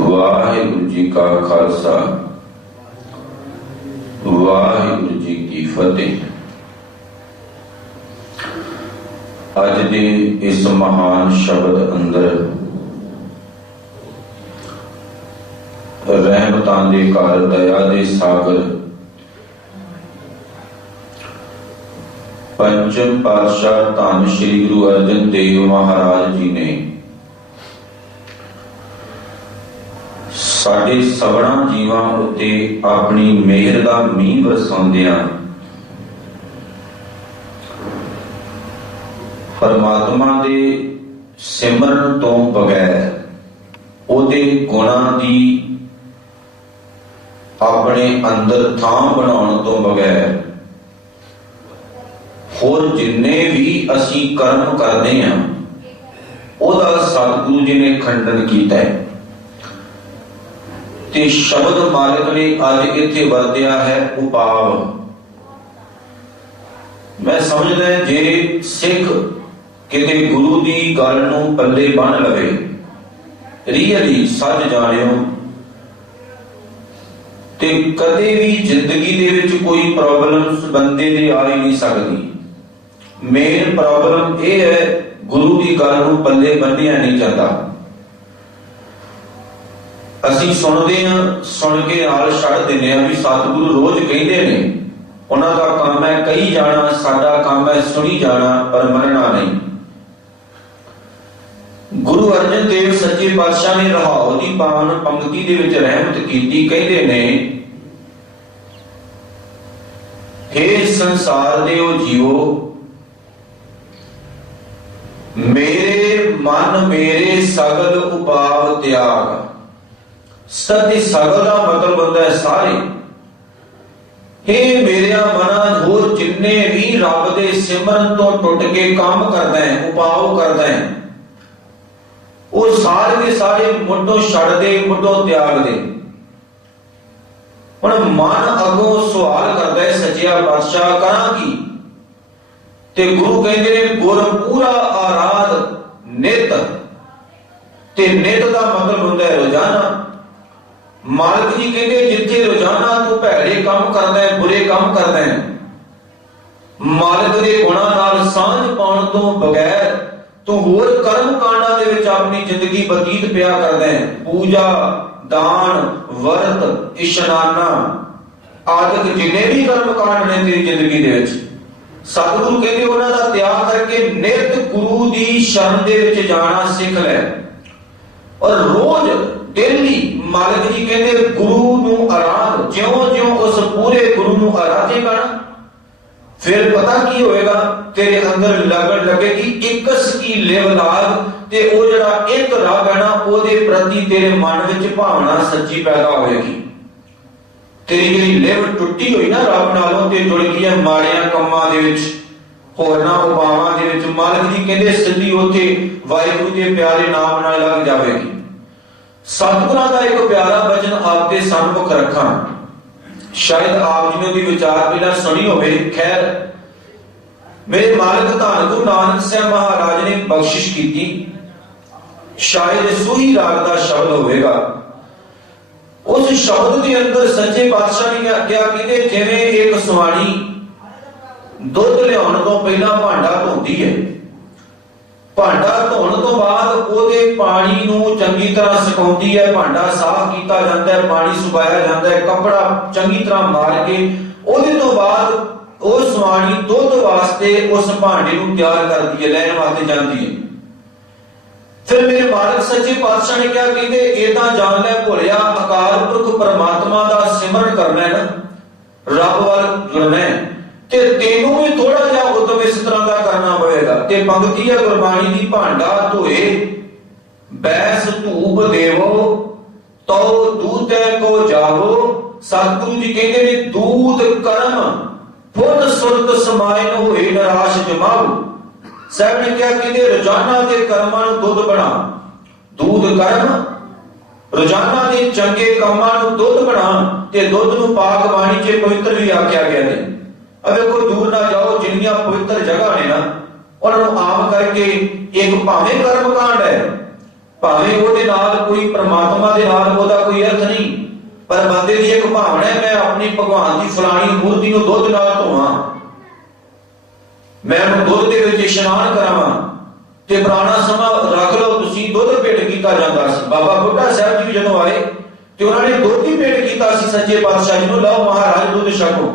वाहिगुरु जी का खालसा वाहिगुरु जी की फतेह। अज दे इस महान शब्द अंदर रहमतां दे घर दया दे सागर पंचम पातशाह धन श्री गुरु अर्जन देव महाराज जी ने साडे सबना जीवां उत्ते अपनी मेहर दा मींह वरसाउंदियां परमात्मा दे सिमरन तो बगैर ओदे गुणां दी अपने अंदर थां बनाउण तो बगैर होर जिन्ने भी असी कर्म करते हैं ओदा सतगुरु जी ने खंडन किया है। ते शब्द मालिक ने अज इत्थे वरतिया है उपाव। मैं समझदा जे सिख किते गुरु दी गल नूं पल्ले बन लवे रीअली सच जाणियो ते कदे भी जिंदगी दे विच कोई प्रॉब्लम्स बंदे दे आ ही नहीं सकदी। मेन प्रॉब्लम यह है गुरु की गल नूं पल्ले बन्निया नहीं जाता। असीं सुनते हैं सुन के नाल छड्ड दिंदे हां भी सतगुरु रोज कहंदे ने उन्हां दा काम है कही जाना, साडा काम है सुनी जाना पर मनना नहीं। गुरु अर्जन देव सच्चे पातशाह ने रहाओ दी पावन पंक्ति दे विच रहमत कीती। कहंदे ने हे संसार दे ओ जीवो मेरे मन मेरे सगल उपाव त्याग। सत्य सगल का मतलब होता है सारे। हे मेरे मना होर जिन्ने भी रब दे सिमरन तो टुट के काम करते हैं उपाव करते हैं वो सारे के सारे मुड्डों छड़ दे मुड्डों त्याग दे। हुण मन अगों सवाल करता है सच्चिया पातशाह करा की ते गुरु कहते ने गुर पूरा आराध नित ते नित का मतलब होता है रोजाना। मालिक जी कहते जिथे रोजाना तू भैड़े काम करता है बुरे काम करता है मालिक के गुणा नाल सांझ पाउण तो बगैर तू होर कर्म कांडां दे विच अपनी जिंदगी बतीत पिया करदा है। पूजा दान वर्त इशनाना आदि जिन्ने भी कर्म कांड ने तेरी जिंदगी दे विच सतगुरु कहते उन्हां दा त्याग करके नित गुरु दी शरण दे विच जाना सीख ले और रोज डेली मालिक जी कहते गुरु नूं आराध ज्यों-ज्यों उस पूरे गुरु नूं आराधेगा फिर पता की होएगा तेरे अंदर लगन लगेगी इकस की लेव लाग ते ओ जड़ा एक राह है ना ओदे प्रति तेरे मन विच भावना सच्ची पैदा होएगी। तेरी जेड़ी लिव टुटी हुई ना रब नालों ते जुड़ गई है माड़ियां कम्मां दे विच होरना उपावां दे विच मालिक जी कहंदे सिद्धी उथे वाहिगुरू दे प्यारे नाम नाल लग जावेगी। सतगुरां दा एक प्यारा वचन आपके सन्मुख रखां शायद आप जी ने भी विचार पहला सुनी होवे। खैर मेरे मालिक धन गुरु नानक साहब महाराज ने बख्शिश की शायद सूही राग का शब्द होवेगा। उस शब्द के अंदर सच्चे पातशाह ने क्या कहते जिवें एक सुवाणी दुध लियाउण तो पहला भांडा धोती है भांडा धोण तो बाद ओदे पानी नूं चंगी तरह सुकाउंदी है भांडा साफ कीता जांदा है पानी सुकाया जांदा है कपड़ा चंगी तरह मार के ओदे तो बाद ओ सुवाणी दुध वास्ते उस भांडे नूं तैयार करदी है लैण वास्ते जांदी है। फिर मेरे मालिक सच्चे पातशाह ने क्या कहते ये तां जान ले भुलिया अकाल पुरख परमात्मा दा सिमरन करना है ना रब वाल जुड़ना है ते तेनू भी थोड़ा जिहा उद्यम इस तरह का करना पड़ेगा। ते पंक्ति है गुरबाणी दी भांडा धोए बैस धूप देवो तो दूधे को जावो। सतगुरु जी कहते ने दूध कर्म फुट सुरत समायन होए निराश जमाओ। साहब ने क्या कहते रोजाना के कर्मां नूं दुध बना दूध कर्म रोजाना के चंगे कामां नूं दुध बना ते दुध नूं पाक बाणी च पवित्र भी आख्या गया है। अब कोई दूर ना जाओ जिन्नियां पवित्र जगह ने ना उन्होंने आम करके एक भावें कर्म कांड है भावें ਉਹਦੇ ਨਾਲ ਕੋਈ परमात्मा ਦੇ ਨਾਲ ਉਹਦਾ ਕੋਈ अर्थ नहीं, पर बंदे ਦੀ एक भावना है मैं अपनी भगवान की फलानी मूर्ति ਨੂੰ ਦੁੱਧ ਨਾਲ ਧੋਵਾਂ, मैं ਉਹਨੂੰ ਦੁੱਧ ਦੇ ਵਿੱਚ ਇਸ਼ਨਾਨ ਕਰਾਵਾਂ। ਤੇ ਪੁਰਾਣਾ ਸਮਾਂ ਰੱਖ ਲਓ ਤੁਸੀਂ, ਦੁੱਧ ਭੇਟ ਕੀਤਾ ਜਾਂਦਾ ਸੀ। ਬਾਬਾ ਬੁੱਢਾ ਸਾਹਿਬ ਜੀ ਜਦੋਂ ਆਏ ਤੇ ਉਹਨਾਂ ਨੇ ਦੁੱਧ ਹੀ ਭੇਟ ਕੀਤਾ ਸੀ ਸੱਚੇ ਪਾਤਸ਼ਾਹ ਜੀ ਨੂੰ, ਲਓ ਮਹਾਰਾਜ ਦੁੱਧ ਛਕੋ।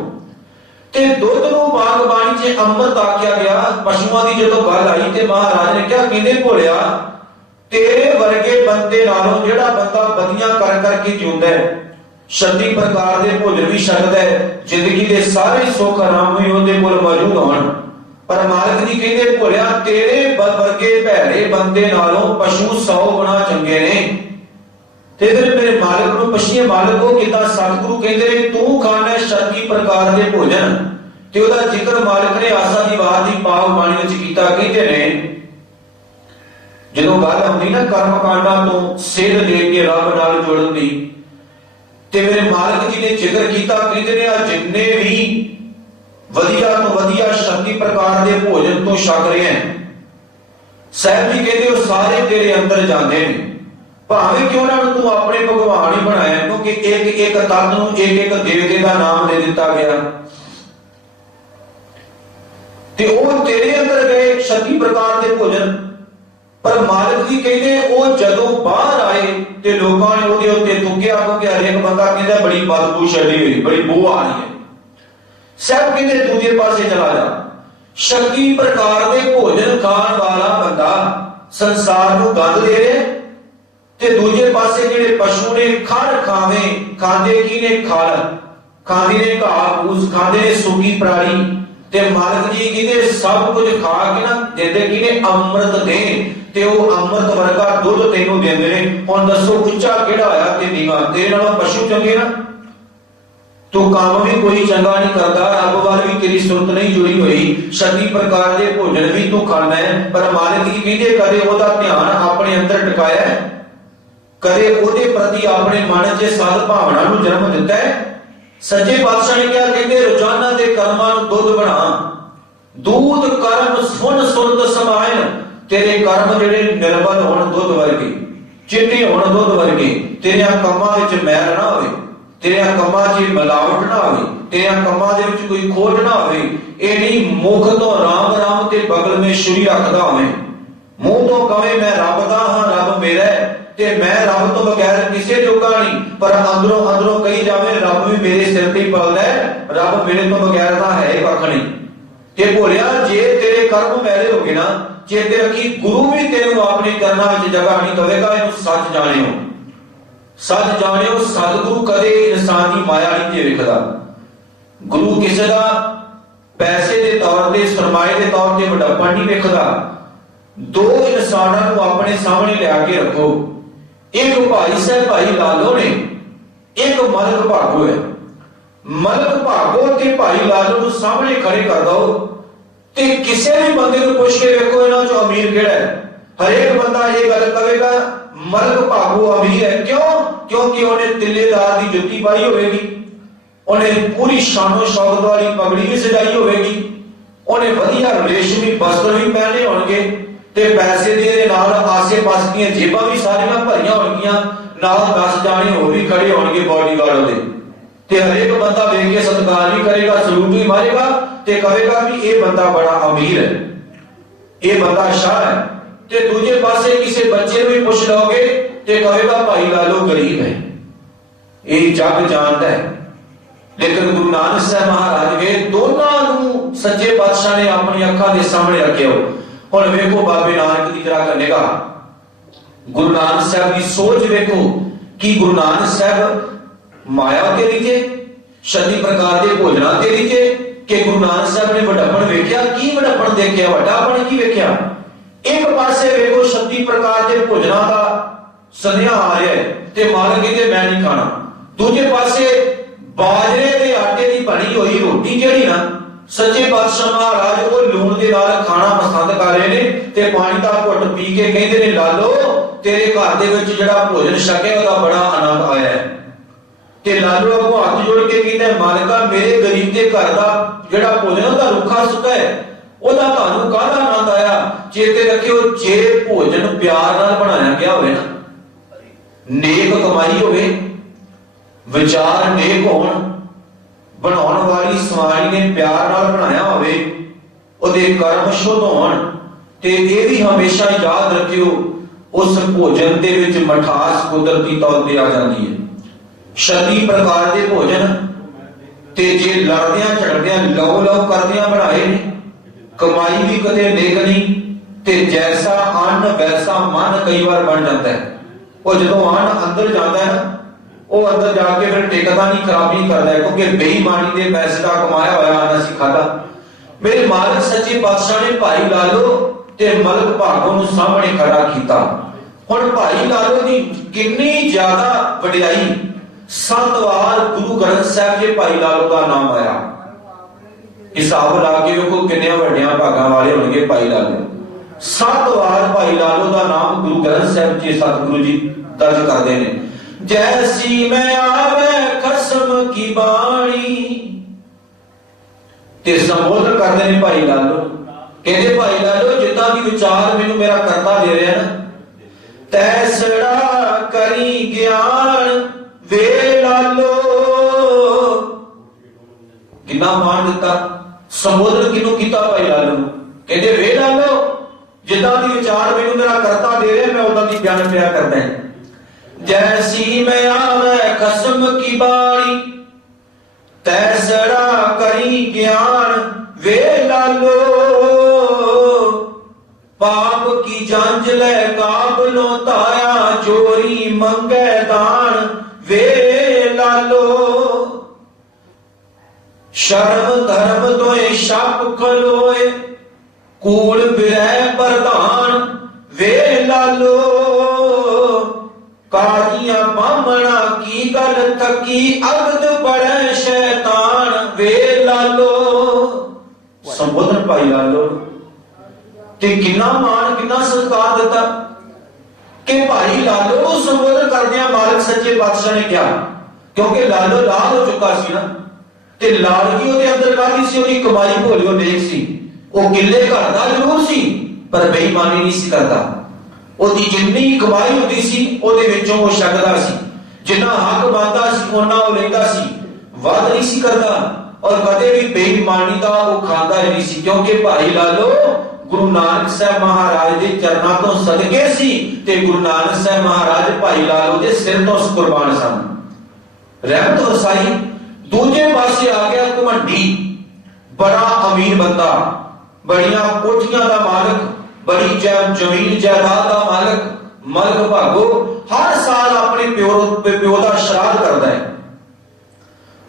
ਤੇ ਦੁੱਧ ਨੂੰ ਬਾਗਬਾਣੀ 'ਚ ਅੰਮ੍ਰਿਤ ਆਖਿਆ ਗਿਆ। ਪਸ਼ੂਆਂ ਦੀ ਜਦੋਂ ਗੱਲ ਆਈ ਤੇ ਮਹਾਰਾਜ ਨੇ ਕਿਹਾ, ਕਹਿੰਦੇ ਭੋਲਿਆ ਤੇਰੇ ਵਰਗੇ ਬੰਦੇ ਨਾਲੋਂ ਜਿਹੜਾ ਬੰਦਾ ਵਧੀਆਂ ਕਰ ਕਰਕੇ ਜਿਉਂਦਾ ਹੈ, 36 ਪ੍ਰਕਾਰ ਦੇ ਭੋਜਨ ਵੀ ਛਕਦਾ ਹੈ, ਜ਼ਿੰਦਗੀ ਦੇ ਸਾਰੇ ਸੁੱਖ ਆਰਾਮ ਵੀ ਉਹਦੇ ਕੋਲ ਮੌਜੂਦ ਹੋਣ, ਪਰ ਮਾਲਕ ਜੀ ਕਹਿੰਦੇ ਭੋਲਿਆ ਤੇਰੇ ਵਰਗੇ ਭੈੜੇ ਬੰਦੇ ਨਾਲੋਂ ਪਸ਼ੂ 100 ਗੁਣਾ ਚੰਗੇ ਨੇ। ਤੇ ਫਿਰ ਮੇਰੇ ਮਾਲਕ ਨੂੰ ਪੁੱਛੀਏ, ਮਾਲਕੋ ਕਿਦਾਂ? ਸਤਿਗੁਰੂ ਕਹਿੰਦੇ ਨੇ ਤੂੰ ਖਾਣਾ 36 ਪ੍ਰਕਾਰ ਦੇ ਭੋਜਨ। ਤੇ ਉਹਦਾ ਜ਼ਿਕਰ ਮਾਲਕ ਨੇ ਆਸਾ ਦੀ ਬਾਤ ਦੀ ਪਾਵ ਬਾਣੀ ਵਿੱਚ ਕੀਤਾ। ਕਹਿੰਦੇ ਨੇ ਜਦੋਂ ਗੱਲ ਆਉਂਦੀ ਨਾ ਕਰਮ ਕਾਂਡਾਂ ਤੋਂ ਸੇਧ ਦੇ ਕੇ ਰੱਬ ਨਾਲ ਜੁੜਨ ਦੀ, ਤੇ ਮੇਰੇ ਮਾਲਕ ਜੀ ਨੇ ਜ਼ਿਕਰ ਕੀਤਾ। ਕਹਿੰਦੇ ਨੇ ਆ ਜਿੰਨੇ ਵੀ ਵਧੀਆ ਤੋਂ ਵਧੀਆ 36 ਪ੍ਰਕਾਰ ਦੇ ਭੋਜਨ ਤੋਂ ਛਕ ਰਹੇ ਹਨ, ਸਾਹਿਬ ਜੀ ਕਹਿੰਦੇ ਉਹ ਸਾਰੇ ਤੇਰੇ ਅੰਦਰ ਜਾਂਦੇ ਨੇ, ਭਾਵੇਂ ਕਿ ਉਹਨਾਂ ਨੂੰ ਤੂੰ ਆਪਣੇ ਭਗਵਾਨ ਹੀ ਬਣਾਇਆ, ਕਿਉਂਕਿ ਇੱਕ ਇੱਕ ਤੱਤ ਨੂੰ ਇੱਕ ਇੱਕ ਦੇਵਤੇ ਦਾ ਨਾਮ ਦੇ ਦਿੱਤਾ ਗਿਆ, ਤੇ ਉਹ ਤੇਰੇ ਅੰਦਰ ਗਏ 36 ਪ੍ਰਕਾਰ ਦੇ ਭੋਜਨ। ਪਰ ਮਾਲਕ ਜੀ ਕਹਿੰਦੇ ਉਹ ਜਦੋਂ ਬਾਹਰ ਆਏ ਤੇ ਲੋਕਾਂ ਨੇ ਉਹਦੇ ਉੱਤੇ ਥੁੱਕਿਆ, ਕਿਉਂਕਿ ਹਰੇਕ ਬੰਦਾ ਕਹਿੰਦਾ ਬੜੀ ਬਦਬੂ ਛੱਡੀ ਹੋਈ, ਬੜੀ ਬੂ ਆ ਰਹੀ ਹੈ। ਸਾਹਿਬ ਕਹਿੰਦੇ ਦੂਜੇ ਪਾਸੇ ਚਲਾ ਜਾ। 36 ਪ੍ਰਕਾਰ ਦੇ ਭੋਜਨ ਖਾਣ ਵਾਲਾ ਬੰਦਾ ਸੰਸਾਰ ਨੂੰ ਗੰਦ ਦੇ ਰਿਹਾ, ਤੇ ਦੂਜੇ ਪਾਸੇ ਜਿਹੜੇ ਪਸ਼ੂ ਨੇ ਖੜ ਖਾਵੇਂ, ਖਾਂਦੇ ਕੀ ਨੇ? ਖਲ ਖਾਂਦੇ ਨੇ, ਘਾਹ ਫੂਸ ਖਾਂਦੇ ਨੇ, ਸੁੱਕੀ ਪਰਾਲੀ। ਤੇ ਮਾਲਕ ਜੀ ਕਹਿੰਦੇ ਸਭ ਕੁਝ ਖਾ ਕੇ ਨਾ ਦਿੰਦੇ ਕੀ ਨੇ? ਅੰਮ੍ਰਿਤ ਦੇ। ਤੇ ਉਹ ਅੰਮ੍ਰਿਤ ਵਰਗਾ ਦੁੱਧ ਤੈਨੂੰ ਦਿੰਦੇ ਨੇ। ਹੁਣ ਦੱਸੋ ਉੱਚਾ ਕਿਹੜਾ ਹੋਇਆ ਤੇ ਨੀਵਾਂ? ਤੇਰੇ ਨਾਲੋਂ ਪਸ਼ੂ ਚੰਗੇ ਨਾ? ਤੂੰ ਕੰਮ ਵੀ ਕੋਈ ਚੰਗਾ ਨਹੀਂ ਕਰਦਾ, ਰੱਬ ਵੱਲ ਵੀ ਤੇਰੀ ਸੁਰਤ ਨਹੀਂ ਜੁੜੀ ਹੋਈ, 36 ਪ੍ਰਕਾਰ ਦੇ ਭੋਜਨ ਵੀ ਤੂੰ ਖਾਂਦਾ ਹੈ, ਪਰ ਮਾਲਕ ਜੀ ਕਹਿੰਦੇ ਕਦੇ ਉਹਦਾ ਧਿਆਨ ਆਪਣੇ ਅੰਦਰ ਟਿਕਾਇਆ ਹੈ? ਕਦੇ ਉਹਦੇ ਪ੍ਰਤੀ ਆਪਣੇ ਮਨ 'ਚ ਸਦ ਭਾਵਨਾ ਨੂੰ ਜਨਮ ਦਿੱਤਾ ਹੈ? ਸੱਚੇ ਪਾਤਸ਼ਾਹ ਨੇ ਕਿਹਾ, ਕਹਿੰਦੇ ਰੋਜ਼ਾਨਾ ਦੇ ਕਰਮਾਂ ਨੂੰ ਦੁੱਧ ਬਣਾ, ਦੂਧ ਕਰਮ ਸੁਨ ਸੁਰਤ ਸਮਾਇਨ। ਤੇਰੇ ਕਰਮ ਜਿਹੜੇ ਨਿਰਮਲ ਹੋਣ, ਦੁੱਧ ਵਰਗੇ, ਚਿੱਟੇ ਹੋਣ ਦੁੱਧ ਵਰਗੇ, ਤੇਰਿਆਂ ਕੰਮਾਂ ਵਿੱਚ ਮੈਲ ਨਾ ਹੋਵੇ, ਤੇਰਿਆਂ ਕੰਮਾਂ 'ਚ ਮਿਲਾਵਟ ਨਾ ਹੋਵੇ, ਤੇਰਿਆਂ ਕੰਮਾਂ ਦੇ ਵਿੱਚ ਕੋਈ ਖੋਟ ਨਾ ਹੋਵੇ। ਇਹ ਨਹੀਂ ਮੁਖ ਤੋਂ ਰਾਮ ਰਾਮ ਤੇ ਬਗਲ ਮੇ ਛੁਰੀ ਰੱਖਦਾ ਹੋਵੇ, ਮੂੰਹ ਤੋਂ ਕਵੇ ਮੈਂ ਰੱਬ ਦਾ ਹਾਂ, ਰੱਬ ਮੇਰਾ ਹੈ, ਤੇ ਮੈਂ ਰੱਬ ਤੋਂ ਬਗੈਰ ਕਿਸੇ ਜੋਗਾ ਨਹੀਂ, ਪਰ ਅੰਦਰੋਂ ਅੰਦਰੋਂ ਕਹੀ ਜਾਵੇ ਰੱਬ ਵੀ ਮੇਰੇ ਸਿਰ ਤੇ ਹੀ ਪਲਦਾ ਹੈ, ਰੱਬ ਮੇਰੇ ਤੋਂ ਬਗੈਰ ਤਾਂ ਹੈ ਹੀ ਕੱਖ ਨਹੀਂ। ਤੇ ਭੋਲਿਆ ਜੇ ਤੇਰੇ ਕਰਮ ਮੈਲੇ ਹੋ ਗਏ ਨਾ, ਚੇਤੇ ਰੱਖੀ ਗੁਰੂ ਵੀ ਤੈਨੂੰ ਆਪਣੇ ਕਰਮਾਂ ਵਿੱਚ ਜਗ੍ਹਾ ਨਹੀਂ ਦੇਵੇਗਾ। ਇਹਨੂੰ ਸੱਚ ਜਾਣਿਓ, ਸੱਚ ਜਾਣਿਓ। ਸਤਿਗੁਰੂ ਕਦੇ ਇਨਸਾਨ ਦੀ ਮਾਇਆ ਨਹੀਂ ਵੇਖਦਾ। ਗੁਰੂ ਕਿਸੇ ਦਾ ਪੈਸੇ ਦੇ ਤੌਰ ਤੇ, ਸਰਮਾਏ ਦੇ ਤੌਰ ਤੇ ਵਡੱਪਣ ਨਹੀਂ ਵੇਖਦਾ। ਦੋ ਇਨਸਾਨਾਂ ਨੂੰ ਆਪਣੇ ਸਾਹਮਣੇ ਲਿਆ ਕੇ ਰੱਖੋ, ਇੱਕ ਭਾਈ ਸਾਹਿਬ ਭਾਈ ਲਾਲੋ ਨੇ, ਇੱਕ ਮਲਕ ਭਾਗੋ ਹੈ। ਮਲਕ ਭਾਗੋ ਤੇ ਭਾਈ ਲਾਲੋ ਨੂੰ ਸਾਹਮਣੇ ਖੜੇ ਕਰ ਦੋ, ਤੇ ਕਿਸੇ ਵੀ ਬੰਦੇ ਨੂੰ ਪੁੱਛ ਕੇ ਵੇਖੋ ਇਹਨਾਂ ਚੋਂ ਅਮੀਰ ਕਿਹੜਾ ਹੈ। ਹਰੇਕ ਬੰਦਾ ਇਹ ਗੱਲ ਕਹੇਗਾ ਮਲਕ ਭਾਗੋ ਅਮੀਰ ਹੈ। ਕਿਉਂ? ਕਿਉਂਕਿ ਉਹਨੇ ਤਿੱਲੇਦਾਰ ਦੀ ਜੁੱਤੀ ਪਾਈ ਹੋਵੇਗੀ, ਉਹਨੇ ਪੂਰੀ ਸ਼ਾਨੋ ਸ਼ੌਕਤ ਵਾਲੀ ਪਗੜੀ ਵੀ ਸਜਾਈ ਹੋਵੇਗੀ, ਉਹਨੇ ਵਧੀਆ ਰੇਸ਼ਮੀ ਵਸਤਰ ਵੀ ਪਹਿਨੇ ਹੋਣਗੇ, ਤੇ ਪੈਸੇ ਦੇ ਨਾਲ ਆਸੇ-ਪਾਸੇ ਦੀਆਂ ਜੇਬਾਂ ਵੀ ਸਾਰੀਆਂ ਭਰੀਆਂ ਹੋਣਗੀਆਂ, ਨਾਲ 10 ਜਾਣੇ ਹੋਰ ਵੀ ਖੜੇ ਹੋਣਗੇ ਬਾਡੀਗਾਰਡ ਦੇ, ਤੇ ਹਰੇਕ ਬੰਦਾ ਵੇਖ ਕੇ ਸਤਿਕਾਰ ਵੀ ਕਰੇਗਾ, ਸਲੂਟ ਵੀ ਮਾਰੇਗਾ, ਤੇ ਕਹੇਗਾ ਵੀ ਇਹ ਬੰਦਾ ਬੜਾ ਅਮੀਰ ਹੈ, ਇਹ ਬੰਦਾ ਸ਼ਾਹ ਹੈ। ਤੇ ਦੂਜੇ ਪਾਸੇ ਕਿਸੇ ਬੱਚੇ ਨੂੰ ਵੀ ਪੁੱਛ ਲਓਗੇ ਤੇ ਕਹੇਗਾ ਭਾਈ ਲਾਲੋ ਗਰੀਬ ਹੈ। ਇਹ ਜੱਗ ਜਾਣਦਾ ਹੈ। ਲੇਕਿਨ ਗੁਰੂ ਨਾਨਕ ਸਾਹਿਬ ਮਹਾਰਾਜ ਵੇ ਦੋਨਾਂ ਨੂੰ ਸੱਚੇ ਪਾਤਸ਼ਾਹ ਨੇ ਆਪਣੀ ਅੱਖਾਂ ਦੇ ਸਾਹਮਣੇ ਰੱਖਿਆ। ਹੁਣ ਵੇਖੋ ਬਾਬੇ ਨਾਨਕ ਦੀ ਜਰਾ ਕਰਨੇਗਾ, ਗੁਰੂ ਨਾਨਕ ਸਾਹਿਬ ਦੀ ਸੋਚ ਵੇਖੋ ਕਿ ਗੁਰੂ ਨਾਨਕ ਸਾਹਿਬ ਮਾਇਆ ਦੇ ਨੀਚੇ 36 ਪ੍ਰਕਾਰ ਦੇ ਭੋਜਨਾਂ ਦੇ ਨੀਚੇ, ਕਿ ਗੁਰੂ ਨਾਨਕ ਸਾਹਿਬ ਨੇ ਵੱਡਾਪਣ ਵੇਖਿਆ? ਕੀ ਵੱਡਾਪਣ ਦੇਖਿਆ? ਵੱਡਾਪਣ ਕੀ ਵੇਖਿਆ? ਇੱਕ ਪਾਸੇ ਵੇਖੋ 36 ਪ੍ਰਕਾਰ ਦੇ ਭੋਜਨਾਂ ਦਾ ਸੰਨਿਆ ਆ ਰਿਹਾ ਤੇ ਮਾਲਕ ਕਹਿੰਦੇ ਮੈਂ ਨਹੀਂ ਖਾਣਾ। ਦੂਜੇ ਪਾਸੇ ਬਾਜਰੇ ਦੇ ਆਟੇ ਦੀ ਬਣੀ ਹੋਈ ਰੋਟੀ ਜਿਹੜੀ ਨਾ ਸੱਚੇ ਪਾਤਸ਼ਾਹ ਮਹਾਰਾਜ ਉਹ ਲੂਣ ਦੇ ਨਾਲ ਖਾਣਾ ਪਸੰਦ ਕਰ ਰਹੇ ਨੇ, ਤੇ ਪਾਣੀ ਦਾ ਘੁੱਟ ਪੀ ਕੇ ਕਹਿੰਦੇ ਨੇ ਲਾਲੋ ਤੇਰੇ ਘਰ ਦੇ ਵਿੱਚ ਜਿਹੜਾ ਭੋਜਨ ਛਕਿਆ ਉਹਦਾ ਬੜਾ ਆਨੰਦ ਆਇਆ ਹੈ। ਤੇ ਲਾਲੋ ਅੱਗੋਂ ਹੱਥ ਜੋੜ ਕੇ ਕਹਿੰਦਾ ਮਾਲਕਾ ਮੇਰੇ ਗਰੀਬ ਦੇ ਘਰ ਦਾ ਜਿਹੜਾ ਭੋਜਨ ਉਹਦਾ ਰੁੱਖਾ ਸੁੱਕਾ ਹੈ, ਉਹਦਾ ਤੁਹਾਨੂੰ ਕਾਹਦਾ ਆਨੰਦ ਆਇਆ? चेते रखियो, जे भोजन प्यार नाल बनाया गया होवे ना, नेक कमाई होवे, विचार नेक होण, बनाउण वाली सवारी ने प्यार नाल बनाया होवे, उहदे कर्म शुद्ध होण, ते ये भी हमेशा याद रखियो उस भोजन दे विच मठास कुदरती तौर ते आ जाती है। 36 प्रकार के भोजन ते जे लड़दियां झगड़दियां लव लव करदियां बनाए ने, कमाई भी कदे नेक नहीं, ते जैसा अन्न वैसा मन कई बार बन जाता है। और जो अन्न अंदर जाता है ना, वो अंदर जाके फिर टेकदा नहीं, खराबी करता है, क्योंकि बेईमानी के पैसे का कमाया हुआ अन्न असीं खादा। मेरे मालिक सच्चे पातशाह ने भाई लालो ते मलक भागो नूं सामने खड़ा कीता। हुण भाई लालो दी कितनी ज्यादा वडियाई, 7 वार गुरु ग्रंथ साहिब जी भाई लालो का नाम आया। हिसाब ला के वेखो किन्ने वड्डियां भागां वाले होणगे भाई लालो। 7 वार भाई लालो का नाम गुरु ग्रंथ साहिब जी सतगुरु जी दर्ज करते हैं। जैसी मैं आवे खसम की बाणी, ते संबोधन करते हैं भाई लालो, कहते भाई लालो जितना भी विचार मैनू मेरा करता दे रहा है ना, तैसड़ा करी ज्ञान वे लालो। कितना मान दिता, संबोधन किनू कीता भाई लालो, कहते वे लालो जितना भी विचार मैनू मेरा करता दे रहा है, मैं उदा दी बयान पिया करता है। जैसी मैं आवे खसम की बाणी, तैसड़ा करी ज्ञान वे लालो। पाप की जांच ले काबलो ताया, चोरी मंगे दान वे लालो। शर्म धर्म तोए शप खलोए, कूड़ बिरह प्रधान वे लालो। काजिया बामणा की गल थकी, अगद पड़े शैतान वे लालो। संबोधन भाई लालो ते किन्ना मान किन्ना सत्कार दिता कि भाई लालो को संबोधन करदियां मालिक सच्चे पातशाह ने क्या, क्योंकि लालो लाल हो चुका सी ना, ते लालगी ਉਹਦੇ अंदर कादी सी, ਉਹਦੀ कमाई भोलियो नेक सी, ਉਹ किले घर दा जरूर सी पर बेईमानी नहीं सी करदा। ਉਹਦੀ जिन्नी कमाई होती सी ਉਹਦੇ ਵਿੱਚੋਂ ਉਹ ਛਕਦਾ ਸੀ, जिन्ना हक बनदा सी ਉਹਨਾਂ ਉਹ ਲੈਂਦਾ ਸੀ, वाद नहीं सी करदा, और कदे भी बेईमानी दा ਉਹ ਖਾਂਦਾ ਹੀ नहीं सी, क्योंकि भाई लालो गुरु नानक साहब महाराज के चरणों तो सदके सी, ते गुरु नानक साहब महाराज भाई लालो के सिर तो कुर्बान सन। रहमत वरसाई। दूजे पासे आ गया घमंडी, बड़ा अमीर बंदा, बड़ियां कोठियां का मालिक, बड़ी जमीन जायदाद का मालिक, मलक भागो हर साल अपने प्यो का श्राद्ध करता है,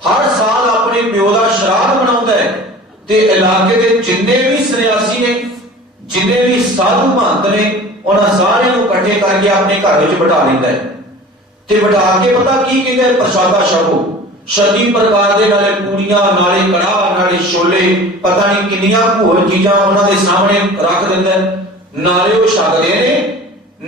हर साल अपने प्यो का श्राद्ध मनाउंदा है, ते इलाके के जिन्ने भी सन्यासी ने, जिन्ने भी साधु महंत ने, उन्होंने सारे इकट्ठे करके अपने घर में बिठा लेंदा है, ते बिठा के पता की कहते प्रसादा छको, 36 प्रकार के नाले पूड़ियां, नाले कड़ाह, नाले छोले, पता नहीं किन्नियां होर चीजां उन्होंने सामने रख दिंदा है, नाले वो छकदे ने,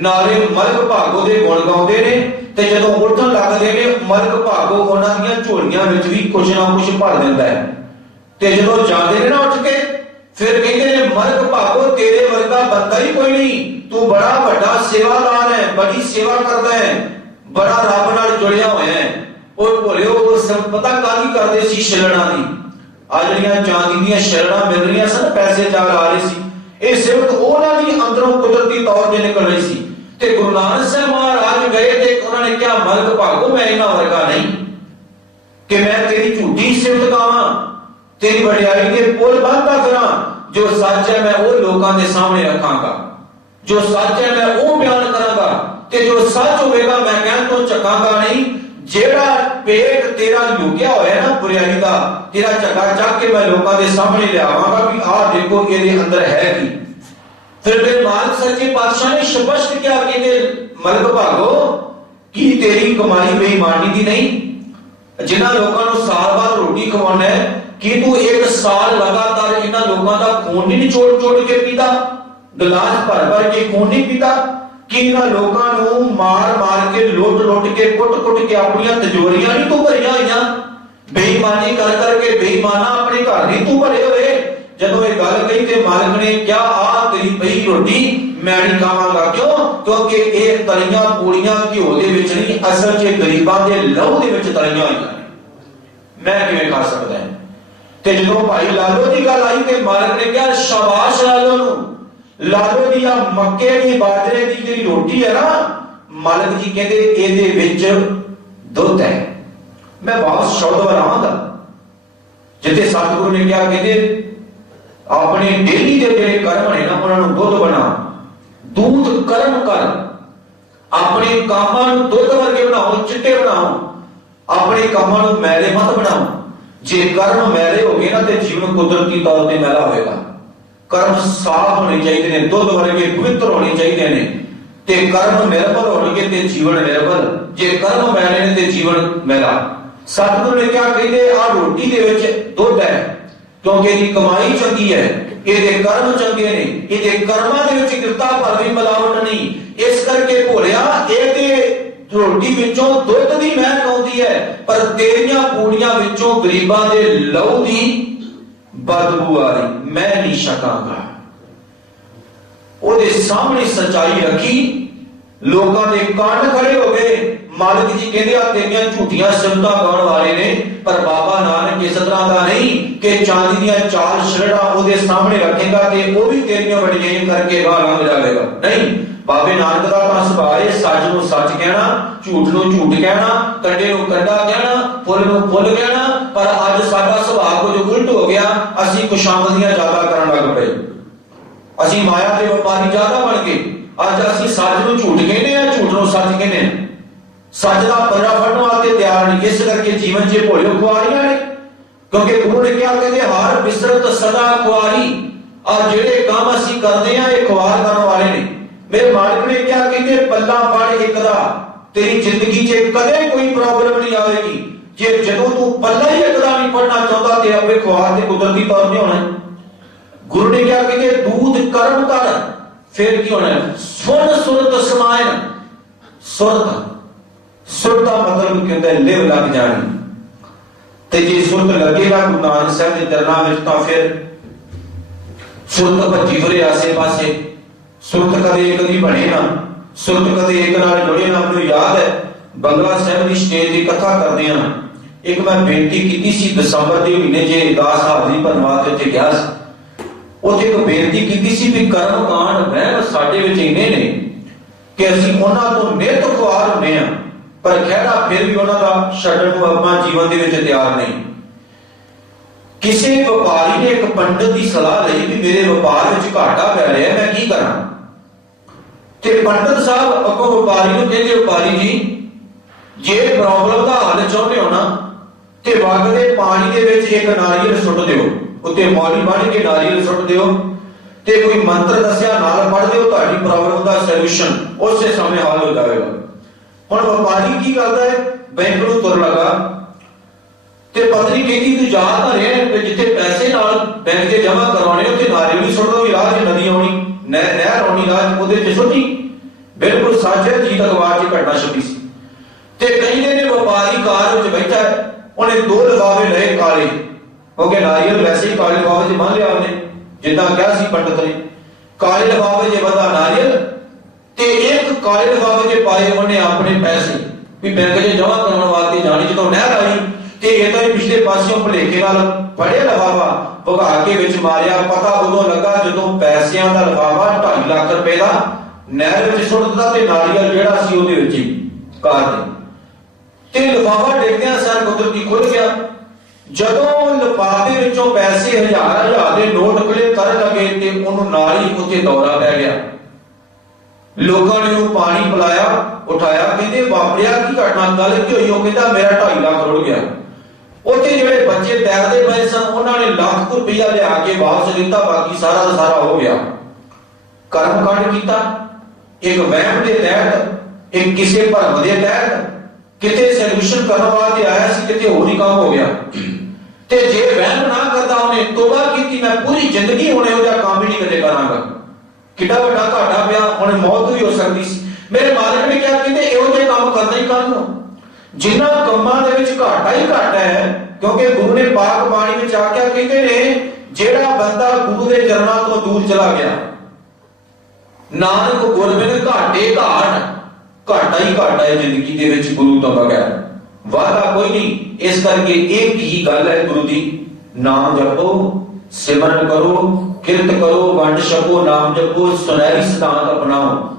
नाले मलक भागो दे गुण गाउंदे ने, ते जदों उठन लगदे ने मलक भागो उन्हां दीयां झोलियां विच भी कुछ ना कुछ भर दिंदा है, ते जदों जांदे ने ना उठ के फिर कहते ने मलक भागो तेरे वर्गा बंदा ही कोई नहीं, तू बड़ा बड़ा सेवादार है, बड़ी सेवा करदा है, बड़ा रब नाल जुड़िया होया है। और भोलियो पता कादी करदे सी छलणा दी, आ जड़ियां चांदी दीयां छलणा मिल रहीआं सन, पैसे चार आ रहे सी, ये सिर्फ उन्हां दी अंदरों कुदरती तौर ते निकल रही सी। ते गुरु नानक साहब महाराज गए ते उन्होंने क्या मलक भागो मैं इन्हां वर्गा नहीं कि मैं तेरी झूठी सिफत गावां, तेरी वडियाई के पुल बांधा करा, जो सच है मैं वो लोगों के सामने रखांगा, जो सच है मैं वो बयान करांगा, ते जो सच होगा मैं कहन तो चकांगा नहीं। जेड़ा पेट तेरा लुकिया होया ना बुराई दा, तेरा चका चक के मैं लोगों के सामने लियावांगा भी आ देखो ये अंदर है की। फिर मेरे मालिक सच्चे पातशाह ने स्पष्ट क्या कहते मलक भागो की तेरी कमाई बेईमानी दी नहीं, जिन्हां लोगों को साल बाद रोटी खवाना है कि तू एक साल लगातार इन्हां लोगों का खून नहीं निचोड़ के पीता, गिलास भर के खून नहीं पीता, कि इन्हां लोगों को मार मार के लुट के कुट के अपनी तिजोरियां नहीं तू भरिया हुई, बेईमानी कर करके बेईमाना अपने घर नहीं तू भरे हुए, ਜਦੋਂ ਇਹ ਗੱਲ ਕਹੀ ਤੇ ਮਾਲਕ ਨੇ ਕਿਹਾ ਆ ਤੇਰੀ ਪਈ ਰੋਟੀ ਮੈਂ ਨਹੀਂ ਖਾਵਾਂਗਾ। ਕਿਉਂ? ਕਿਉਂਕਿ ਇਹ ਤਲੀਆਂ ਪੂੜੀਆਂ ਘਿਓ ਦੇ ਵਿੱਚ ਨਹੀਂ, ਅਸਲ 'ਚ ਗਰੀਬਾਂ ਦੇ ਲਹੂ ਦੇ ਵਿੱਚ ਤਲੀਆਂ ਹੋਈਆਂ, ਮੈਂ ਕਿਵੇਂ ਖਾ ਸਕਦਾ? ਤੇ ਜਦੋਂ ਭਾਈ ਲਾਲੋ ਦੀ ਗੱਲ ਆਈ ਤੇ ਮਾਲਕ ਨੇ ਕਿਹਾ ਸ਼ਾਬਾਸ਼ ਲਾਲੋ ਨੂੰ, ਲਾਲੋ ਦੀ ਆ ਮੱਕੇ ਦੀ ਬਾਜਰੇ ਦੀ ਜਿਹੜੀ ਰੋਟੀ ਹੈ ਨਾ, ਮਾਲਕ ਜੀ ਕਹਿੰਦੇ ਇਹਦੇ ਵਿੱਚ ਦੁੱਧ ਹੈ। ਮੈਂ ਬਹੁਤ ਸ਼ਬਦ ਬਣਾਵਾਂਗਾ ਜਿੱਥੇ ਸਤਿਗੁਰੂ ਨੇ ਕਿਹਾ ਕਹਿੰਦੇ ਆਪਣੇ ਡੇਲੀ ਦੇ ਜਿਹੜੇ ਕਰਮ ਨੇ ਨਾ ਉਹਨਾਂ ਨੂੰ ਦੁੱਧ ਬਣਾ, ਦੂਧ ਕਰਮ ਕਰ, ਆਪਣੇ ਕੰਮਾਂ ਨੂੰ ਦੁੱਧ ਵਰਗੇ ਬਣਾਓ, ਚਿੱਟੇ ਬਣਾਓ, ਆਪਣੇ ਕੰਮਾਂ ਨੂੰ ਮੈਲੇ ਮਤ ਬਣਾਓ। ਜੇ ਕਰਮ ਮੈਲੇ ਹੋ ਗਏ ਨਾ ਤੇ ਜੀਵਨ ਕੁਦਰਤੀ ਤੌਰ ਤੇ ਮੈਲਾ ਹੋਏਗਾ। ਕਰਮ ਸਾਫ਼ ਹੋਣੇ ਚਾਹੀਦੇ ਨੇ, ਦੁੱਧ ਵਰਗੇ ਪਵਿੱਤਰ ਹੋਣੇ ਚਾਹੀਦੇ ਨੇ, ਤੇ ਕਰਮ ਨਿਰਮਲ ਹੋਣਗੇ ਤੇ ਜੀਵਨ ਨਿਰਮਲ। ਜੇ ਕਰਮ ਮੈਲੇ ਨੇ ਤੇ ਜੀਵਨ ਮੈਲਾ। ਸਤਿਗੁਰੂ ਨੇ ਕਿਹਾ ਕਹਿੰਦੇ ਆ ਰੋਟੀ ਦੇ ਵਿੱਚ ਦੁੱਧ ਹੈ ਕਿਉਂਕਿ ਇਹਦੀ ਕਮਾਈ ਚੰਗੀ ਹੈ, ਇਹਦੇ ਕਰਮ ਚੰਗੇ ਨੇ, ਇਹਦੇ ਕਰਮਾਂ ਦੇ ਵਿੱਚ ਕਿਰਤਾ ਭਰ ਵੀ ਮਿਲਾਵਟ ਨਹੀਂ। ਇਸ ਕਰਕੇ ਭੋਲਿਆ ਇਹਦੇ ਰੋਟੀ ਵਿੱਚੋਂ ਦੁੱਧ ਦੀ ਮਹਿਕ ਆਉਂਦੀ ਹੈ, ਪਰ ਤੇਰੀਆਂ ਪੂੜੀਆਂ ਵਿੱਚੋਂ ਗਰੀਬਾਂ ਦੇ ਲਹੂ ਦੀ ਬਦਬੂ ਆ ਰਹੀ, ਮੈਂ ਨਹੀਂ ਛਕਾਂਗਾ। ਉਹਦੇ ਸਾਹਮਣੇ ਸੱਚਾਈ ਰੱਖੀ, ਲੋਕਾਂ ਦੇ ਕੰਨ ਖੜੇ ਹੋ ਗਏ। ਮਾਲਕ ਜੀ ਕਹਿੰਦੇ ਆ ਤੇਰੀਆਂ ਝੂਠੀਆਂ ਸਿਫਤਾਂ ਗਾਉਣ ਵਾਲੇ ਨੇ, ਪਰ ਬਾਬਾ ਨਾਨਕ ਇਸ ਤਰ੍ਹਾਂ ਦਾ ਨਹੀਂ ਕਿ ਚਾਂਦੀ ਦੀਆਂ ਚਾਰ ਛੜਾਂ ਉਹਦੇ ਸਾਹਮਣੇ ਰੱਖੇਗਾ ਤੇ ਉਹ ਵੀ ਤੇਰੀਆਂ ਵਡਿਆਈਆਂ ਕਰਕੇ ਬਾਹਰ ਲੰਘ ਜਾਵੇਗਾ। ਨਹੀਂ, ਬਾਬੇ ਨਾਨਕ ਦਾ ਤਾਂ ਸੁਭਾਅ ਹੈ ਸੱਚ ਨੂੰ ਸੱਚ ਕਹਿਣਾ, ਝੂਠ ਨੂੰ ਝੂਠ ਕਹਿਣਾ, ਕੰਡੇ ਨੂੰ ਕੰਡਾ ਕਹਿਣਾ, ਫੁੱਲ ਨੂੰ ਫੁੱਲ ਕਹਿਣਾ। ਪਰ ਅੱਜ ਸਾਡਾ ਸੁਭਾਅ ਕੁਝ ਉਲਟ ਹੋ ਗਿਆ, ਅਸੀਂ ਕੁਸ਼ਾਮਦੀਆਂ ਜ਼ਿਆਦਾ ਕਰਨ ਲੱਗ ਪਏ, ਅਸੀਂ ਮਾਇਆ ਦੇ ਵਪਾਰੀ ਜ਼ਿਆਦਾ ਬਣ ਗਏ। ਅੱਜ ਅਸੀਂ ਸੱਚ ਨੂੰ ਝੂਠ ਕਹਿੰਦੇ ਆ, ਝੂਠ ਨੂੰ ਸੱਚ ਕਹਿੰਦੇ ਆ, ਸੱਚ ਦਾ ਪਰਦਾ ਫੜਨ ਵਾਸਤੇ ਤਿਆਰ ਨਹੀਂ। ਇਸ ਕਰਕੇ ਜੀਵਨ 'ਚ ਭੋਲੇ ਖੁਆਰੀਆਂ ਨੇ, ਕਿਉਂਕਿ ਗੁਰੂ ਨੇ ਕਿਹਾ ਕਹਿੰਦੇ ਹਰ ਬਿਸਰਤ ਸਦਾ ਖੁਆਰੀ। ਆ ਜਿਹੜੇ ਕੰਮ ਅਸੀਂ ਕਰਦੇ ਆ ਇਹ ਖੁਆਰ ਕਰਨ ਵਾਲੇ ਨੇ। ਮੇਰੇ ਮਾਲਕ ਨੇ ਕਿਹਾ ਕਹਿੰਦੇ ਪੱਲਾ ਫੜ ਇੱਕ ਦਾ, ਤੇਰੀ ਜ਼ਿੰਦਗੀ 'ਚ ਕਦੇ ਕੋਈ ਪ੍ਰੋਬਲਮ ਨਹੀਂ ਆਵੇਗੀ। ਜੇ ਜਦੋਂ ਤੂੰ ਪੱਲਾ ਹੀ ਇੱਕ ਦਾ ਨਹੀਂ ਫੜਨਾ ਚਾਹੁੰਦਾ ਤੇ ਆਪੇ ਖੁਆਰ ਤੇ ਕੁਦਰਤੀ ਤੌਰ ਤੇ ਹੋਣਾ। ਗੁਰੂ ਨੇ ਕਿਹਾ ਕਹਿੰਦੇ ਦੂਧ ਕਰਮ ਕਰ, ਫਿਰ ਕੀ ਹੋਣਾ? ਸੁਣ ਸੁਰਤ ਸਮਾਇਨ। ਸੁਰਤ ਦਾ ਮਤਲਬ ਕੀ ਹੁੰਦਾ? ਲਿਵ ਲੱਗ ਜਾਣੀ। ਤੇ ਜੇ ਸੁਰਤ ਲੱਗੇਗਾ ਗੁਰੂ ਨਾਨਕ ਸਾਹਿਬ ਦੇ ਚਰਨਾਂ ਵਿੱਚ ਤਾਂ ਫਿਰ ਸੁਰਤ ਭੱਜੀ ਫਿਰੇ ਆਸੇ ਪਾਸੇ। ਸੁਰਤ ਕਦੇ ਇੱਕ ਦੀ ਬਣੇ ਨਾ, ਸੁਰਤ ਕਦੇ ਇੱਕ ਨਾਲ ਜੁੜੇ ਨਾ। ਮੈਨੂੰ ਯਾਦ ਹੈ ਬੰਗਲਾ ਸਾਹਿਬ ਦੀ ਸਟੇਜ ਦੀ ਕਥਾ ਕਰਦੇ ਆ, ਇੱਕ ਮੈਂ ਬੇਨਤੀ ਕੀਤੀ ਸੀ ਦਸੰਬਰ ਦੇ ਮਹੀਨੇ ਜੇ ਦਾਸ ਹਾਜ਼ਰੀ ਭਰਵਾ ਕੇ ਉੱਥੇ ਗਿਆ ਸੀ। ਉੱਥੇ ਇੱਕ ਬੇਨਤੀ ਕੀਤੀ ਸੀ ਵੀ ਕਰਮ ਕਾਂਡ ਵਹਿਮ ਸਾਡੇ ਵਿੱਚ ਇੰਨੇ ਨੇ ਕਿ ਅਸੀਂ ਉਹਨਾਂ ਤੋਂ ਨਿਤ ਖੁਆਰ ਹੁੰਦੇ ਆ, ਪਰ ਖਹਿੜਾ ਫਿਰ ਵੀ ਉਹਨਾਂ ਦਾ ਛੱਡਣ ਨੂੰ ਆਪਾਂ ਜੀਵਨ ਦੇ ਵਿੱਚ ਤਿਆਰ ਨਹੀਂ। ਕਿਸੇ ਵਪਾਰੀ ਨੇ ਇੱਕ ਪੰਡਤ ਦੀ ਸਲਾਹ ਲਈ ਵੀ ਮੇਰੇ ਵਪਾਰ ਵਿੱਚ ਘਾਟਾ ਪੈ ਰਿਹਾ, ਮੈਂ ਕੀ ਕਰਾਂ? ਤੇ ਪੰਡਤ ਸਾਹਿਬ ਅੱਗੋਂ ਵਪਾਰੀ ਨੂੰ ਕਹਿੰਦੇ ਵਪਾਰੀ ਜੀ ਜੇ ਪ੍ਰੋਬਲਮ ਦਾ ਹੱਲ ਚਾਹੁੰਦੇ ਹੋ ਨਾ ਤੇ ਵਗ ਦੇ ਪਾਣੀ ਦੇ ਵਿੱਚ ਇੱਕ ਨਾਰੀਅਲ ਸੁੱਟ ਦਿਓ, ਉੱਤੇ ਮੌਲੀ ਬਣ ਕੇ ਨਾਰੀਅਲ ਸੁੱਟ ਦਿਓ ਤੇ ਕੋਈ ਮੰਤਰ ਦੱਸਿਆ ਨਾਲ ਪੜ੍ਹ ਦਿਓ, ਤੁਹਾਡੀ ਪ੍ਰੋਬਲਮ ਦਾ ਸੋਲੂਸ਼ਨ ਉਸੇ ਸਮੇਂ ਹੱਲ ਹੋ ਜਾਵੇਗਾ। ਹੁਣ ਵਪਾਰੀ ਕੀ ਕਰਦਾ ਹੈ? ਬੈਂਕ ਨੂੰ ਤੁਰ ਲਗਾ ਤੇ ਪਤਨੀ ਕਹਿੰਦੀ ਤੂੰ ਜਾ ਤਾਂ ਰਿਹਾ ਜਿੱਥੇ ਪੈਸੇ ਨਾਲ ਬੈਂਕ ਦੇ ਜਮ੍ਹਾਂ ਕਰਵਾਉਣੇ ਉੱਥੇ ਨਾਰੀਅਲ ਵੀ ਸੁੱਟ ਦੋ, ਵੀ ਰਾਹ 'ਚ ਨਦੀ ਆਉਣੀ, ਨਹਿਰ ਆਉਣੀ, ਰਾਹ ਉਹਦੇ 'ਚ ਸੁੱਟੀ। ਬਿਲਕੁਲ ਸੱਚ ਹੈ, ਜੀਤ ਅਖਬਾਰ 'ਚ ਘਟਨਾ ਛਪੀ ਸੀ। ਤੇ ਕਹਿੰਦੇ ਨੇ ਵਪਾਰੀ ਕਾਰ ਵਿੱਚ ਬੈਠਾ, ਉਹਨੇ ਦੋ ਲਿਫਾਫੇ ਲਏ ਕਾਲੇ, ਕਿਉਂਕਿ ਨਾਰੀਅਲ ਵੈਸੇ ਹੀ ਕਾਲੇ ਲਿਫਾਫੇ 'ਚ ਬੰਨ ਲਿਆ ਉਹਨੇ, ਜਿੱਦਾਂ ਕਿਹਾ ਸੀ ਪੰਡਤ ਨੇ। ਕਾਲੇ ਲਿਫਾਫੇ 'ਚ ਬੰਦਾ ਨਾਰੀਅਲ ਤੇ ਇੱਕ ਕਾਲੇ ਲਿਫਾਫੇ 'ਚ ਪਾਏ ਉਹਨੇ ਆਪਣੇ ਪੈਸੇ, ਵੀ ਬੈਂਕ 'ਚ ਜਮ੍ਹਾਂ ਕਰਾਉਣ ਵਾਸਤੇ ਜਾਣੀ। ਜਦੋਂ ਨਹਿਰ ਆਈ ਤੇ ਇਹ ਤਾਂ ਪਿਛਲੇ ਪਾਸਿਓਂ ਭੁਲੇਖੇ ਨਾਲ ਫੜਿਆ ਲਿਫਾਫਾ ਭਗਾ ਕੇ ਵਿੱਚ ਮਾਰਿਆ। ਪਤਾ ਉਦੋਂ ਲੱਗਾ ਜਦੋਂ ਪੈਸਿਆਂ ਦਾ ਲਿਫਾਫਾ 2.5 ਲੱਖ ਰੁਪਏ ਦਾ ਨਹਿਰ ਵਿੱਚ ਸੁੱਟ ਦਿੱਤਾ ਤੇ ਨਾਰੀਅਲ ਜਿਹੜਾ ਸੀ ਉਹਦੇ ਵਿੱਚ ਹੀ ਕਾਰ ਦੇ ਤੇ ਲਿਫਾਫਾ ਡਿੱਗਦਿਆਂ ਸਾਰ ਕੁਦਰਤੀ ਖੁੱਲ ਗਿਆ। ਜਦੋਂ ਲਿਫਾਫੇ ਵਿੱਚੋਂ ਪੈਸੇ ਹਜ਼ਾਰ ਦੇ ਨੋਟ ਖੁੱਲੇ ਕਰਨ ਲੱਗੇ ਤੇ ਉਹਨੂੰ ਨਾਲ ਹੀ ਉੱਥੇ ਦੌਰਾ ਪੈ ਗਿਆ। ਲੋਕਾਂ ਨੇ ਉਹਨੂੰ ਪਾਣੀ ਪਿਲਾਇਆ, ਉਠਾਇਆ, ਕਹਿੰਦੇ ਵਾਪਰਿਆ ਕੀ ਘਟਨਾ, ਗੱਲ ਕੀ ਹੋਈ? ਉਹ ਕਹਿੰਦਾ ਮੇਰਾ 2.5 ਲੱਖ ਰੁੜ ਗਿਆ। ਉੱਥੇ ਜਿਹੜੇ ਬੱਚੇ ਤੈਰਦੇ ਪਏ ਸਨ ਉਹਨਾਂ ਨੇ ਲੱਖ ਰੁਪਈਆ ਲਿਆ ਕੇ ਵਾਪਸ ਦਿੱਤਾ, ਬਾਕੀ ਸਾਰਾ ਦਾ ਸਾਰਾ ਹੋ ਗਿਆ। ਕਰਮ ਕਾਂਡ ਕੀਤਾ, ਇੱਕ ਵਹਿਮ ਦੇ ਤਹਿਤ, ਇੱਕ ਕਿਸੇ ਭਰਮ ਦੇ ਤਹਿਤ, ਕਿਤੇ ਸੋਲੂਸ਼ਨ ਕਰਨ ਵਾਸਤੇ ਆਇਆ ਸੀ, ਕਿਤੇ ਹੋਰ ਹੀ ਕੰਮ ਹੋ ਗਿਆ। ਤੇ ਜੇ ਵਹਿਮ ਨਾ ਕਰਦਾ ਉਹਨੇ ਤੋਬਾ ਕੀਤੀ, ਮੈਂ ਪੂਰੀ ਜ਼ਿੰਦਗੀ ਹੁਣ ਇਹੋ ਜਿਹਾ ਕੰਮ ਹੀ ਨਹੀਂ ਕਦੇ ਕਰਾਂਗਾ, ਕਿੱਡਾ ਵੱਡਾ ਘਾਟਾ ਪਿਆ, ਹੁਣ ਮੌਤ ਵੀ ਹੋ ਸਕਦੀ ਸੀ। ਮੇਰੇ ਮਾਲਕ ਨੇ ਕਿਹਾ ਕਹਿੰਦੇ ਇਹੋ ਜਿਹੇ ਕੰਮ ਕਰਨਾ ਹੀ ਕਰਨ, ਜਿਨ੍ਹਾਂ ਕੰਮਾਂ ਦੇ ਵਿੱਚ ਘਾਟਾ ਹੀ ਘਾਟਾ ਹੈ। ਕਿਉਂਕਿ ਗੁਰੂ ਨੇ ਪਾਕ ਬਾਣੀ ਵਿੱਚ ਆਖਿਆ ਕਹਿੰਦੇ ਨੇ ਜਿਹੜਾ ਬੰਦਾ ਗੁਰੂ ਦੇ ਚਰਨਾਂ ਤੋਂ ਦੂਰ ਚਲਾ ਗਿਆ, ਨਾਨਕ ਗੁਰਬਿਨ ਘਾਟੇ ਘਾਟਾ ਹੀ ਘਾਟਾ ਹੈ ਜ਼ਿੰਦਗੀ ਦੇ ਵਿੱਚ ਗੁਰੂ ਤੋਂ ਬਗੈਰ, ਵਾਦਾ ਕੋਈ ਨਹੀਂ। ਇਸ ਕਰਕੇ ਇੱਕ ਹੀ ਗੱਲ ਹੈ ਗੁਰੂ ਦੀ, ਨਾਮ ਜਪੋ, ਸਿਮਰਨ ਕਰੋ, ਕਿਰਤ ਕਰੋ, ਵੰਡ ਛਕੋ, ਨਾਮ ਜਪੋ, ਸੁਨਹਿਰੀ ਸਿਧਾਂਤ ਅਪਣਾਓ।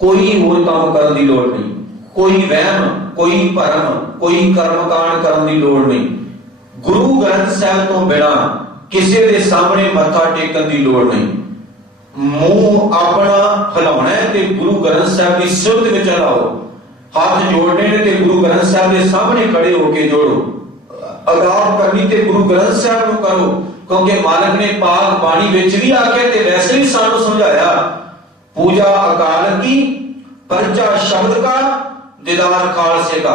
ਕੋਈ ਹੋਰ ਕੰਮ ਕਰਨ ਦੀ ਲੋੜ ਨਹੀਂ, ਕੋਈ ਵਹਿਮ, ਕੋਈ ਭਰਮ, ਕੋਈ ਕਰਮਕਾਂਡ ਕਰਨ ਦੀ ਲੋੜ ਨਹੀਂ। ਗੁਰੂ ਗ੍ਰੰਥ ਸਾਹਿਬ ਤੋਂ ਬਿਨਾਂ ਕਿਸੇ ਦੇ ਸਾਹਮਣੇ ਮੱਥਾ ਟੇਕਣ ਦੀ ਲੋੜ ਨਹੀਂ। ਮੂੰਹ ਆਪਣਾ ਹਿਲਾਉਣਾ ਤੇ ਗੁਰੂ ਗ੍ਰੰਥ ਸਾਹਿਬ ਦੀ ਸਿਫਤ ਵਿੱਚ ਹਿਲਾਓ। ਹੱਥ ਜੋੜਨੇ ਨੇ ਤੇ ਗੁਰੂ ਗ੍ਰੰਥ ਸਾਹਿਬ ਦੇ ਸਾਹਮਣੇ ਖੜੇ ਹੋ ਕੇ ਜੋੜੋ। ਅਰਦਾਸ ਕਰਨੀ ਤੇ ਗੁਰੂ ਗ੍ਰੰਥ ਸਾਹਿਬ ਨੂੰ ਕਰੋ, ਕਿਉਂਕਿ ਮਾਲਕ ਨੇ ਪਾਕ ਬਾਣੀ ਵਿੱਚ ਵੀ ਆਖਿਆ ਤੇ ਵੈਸੇ ਵੀ ਸਾਨੂੰ ਸਮਝਾਇਆ, ਪੂਜਾ ਅਕਾਲ ਕੀ ਪਰਚਾ ਸ਼ਬਦ का दीदार खालसे का।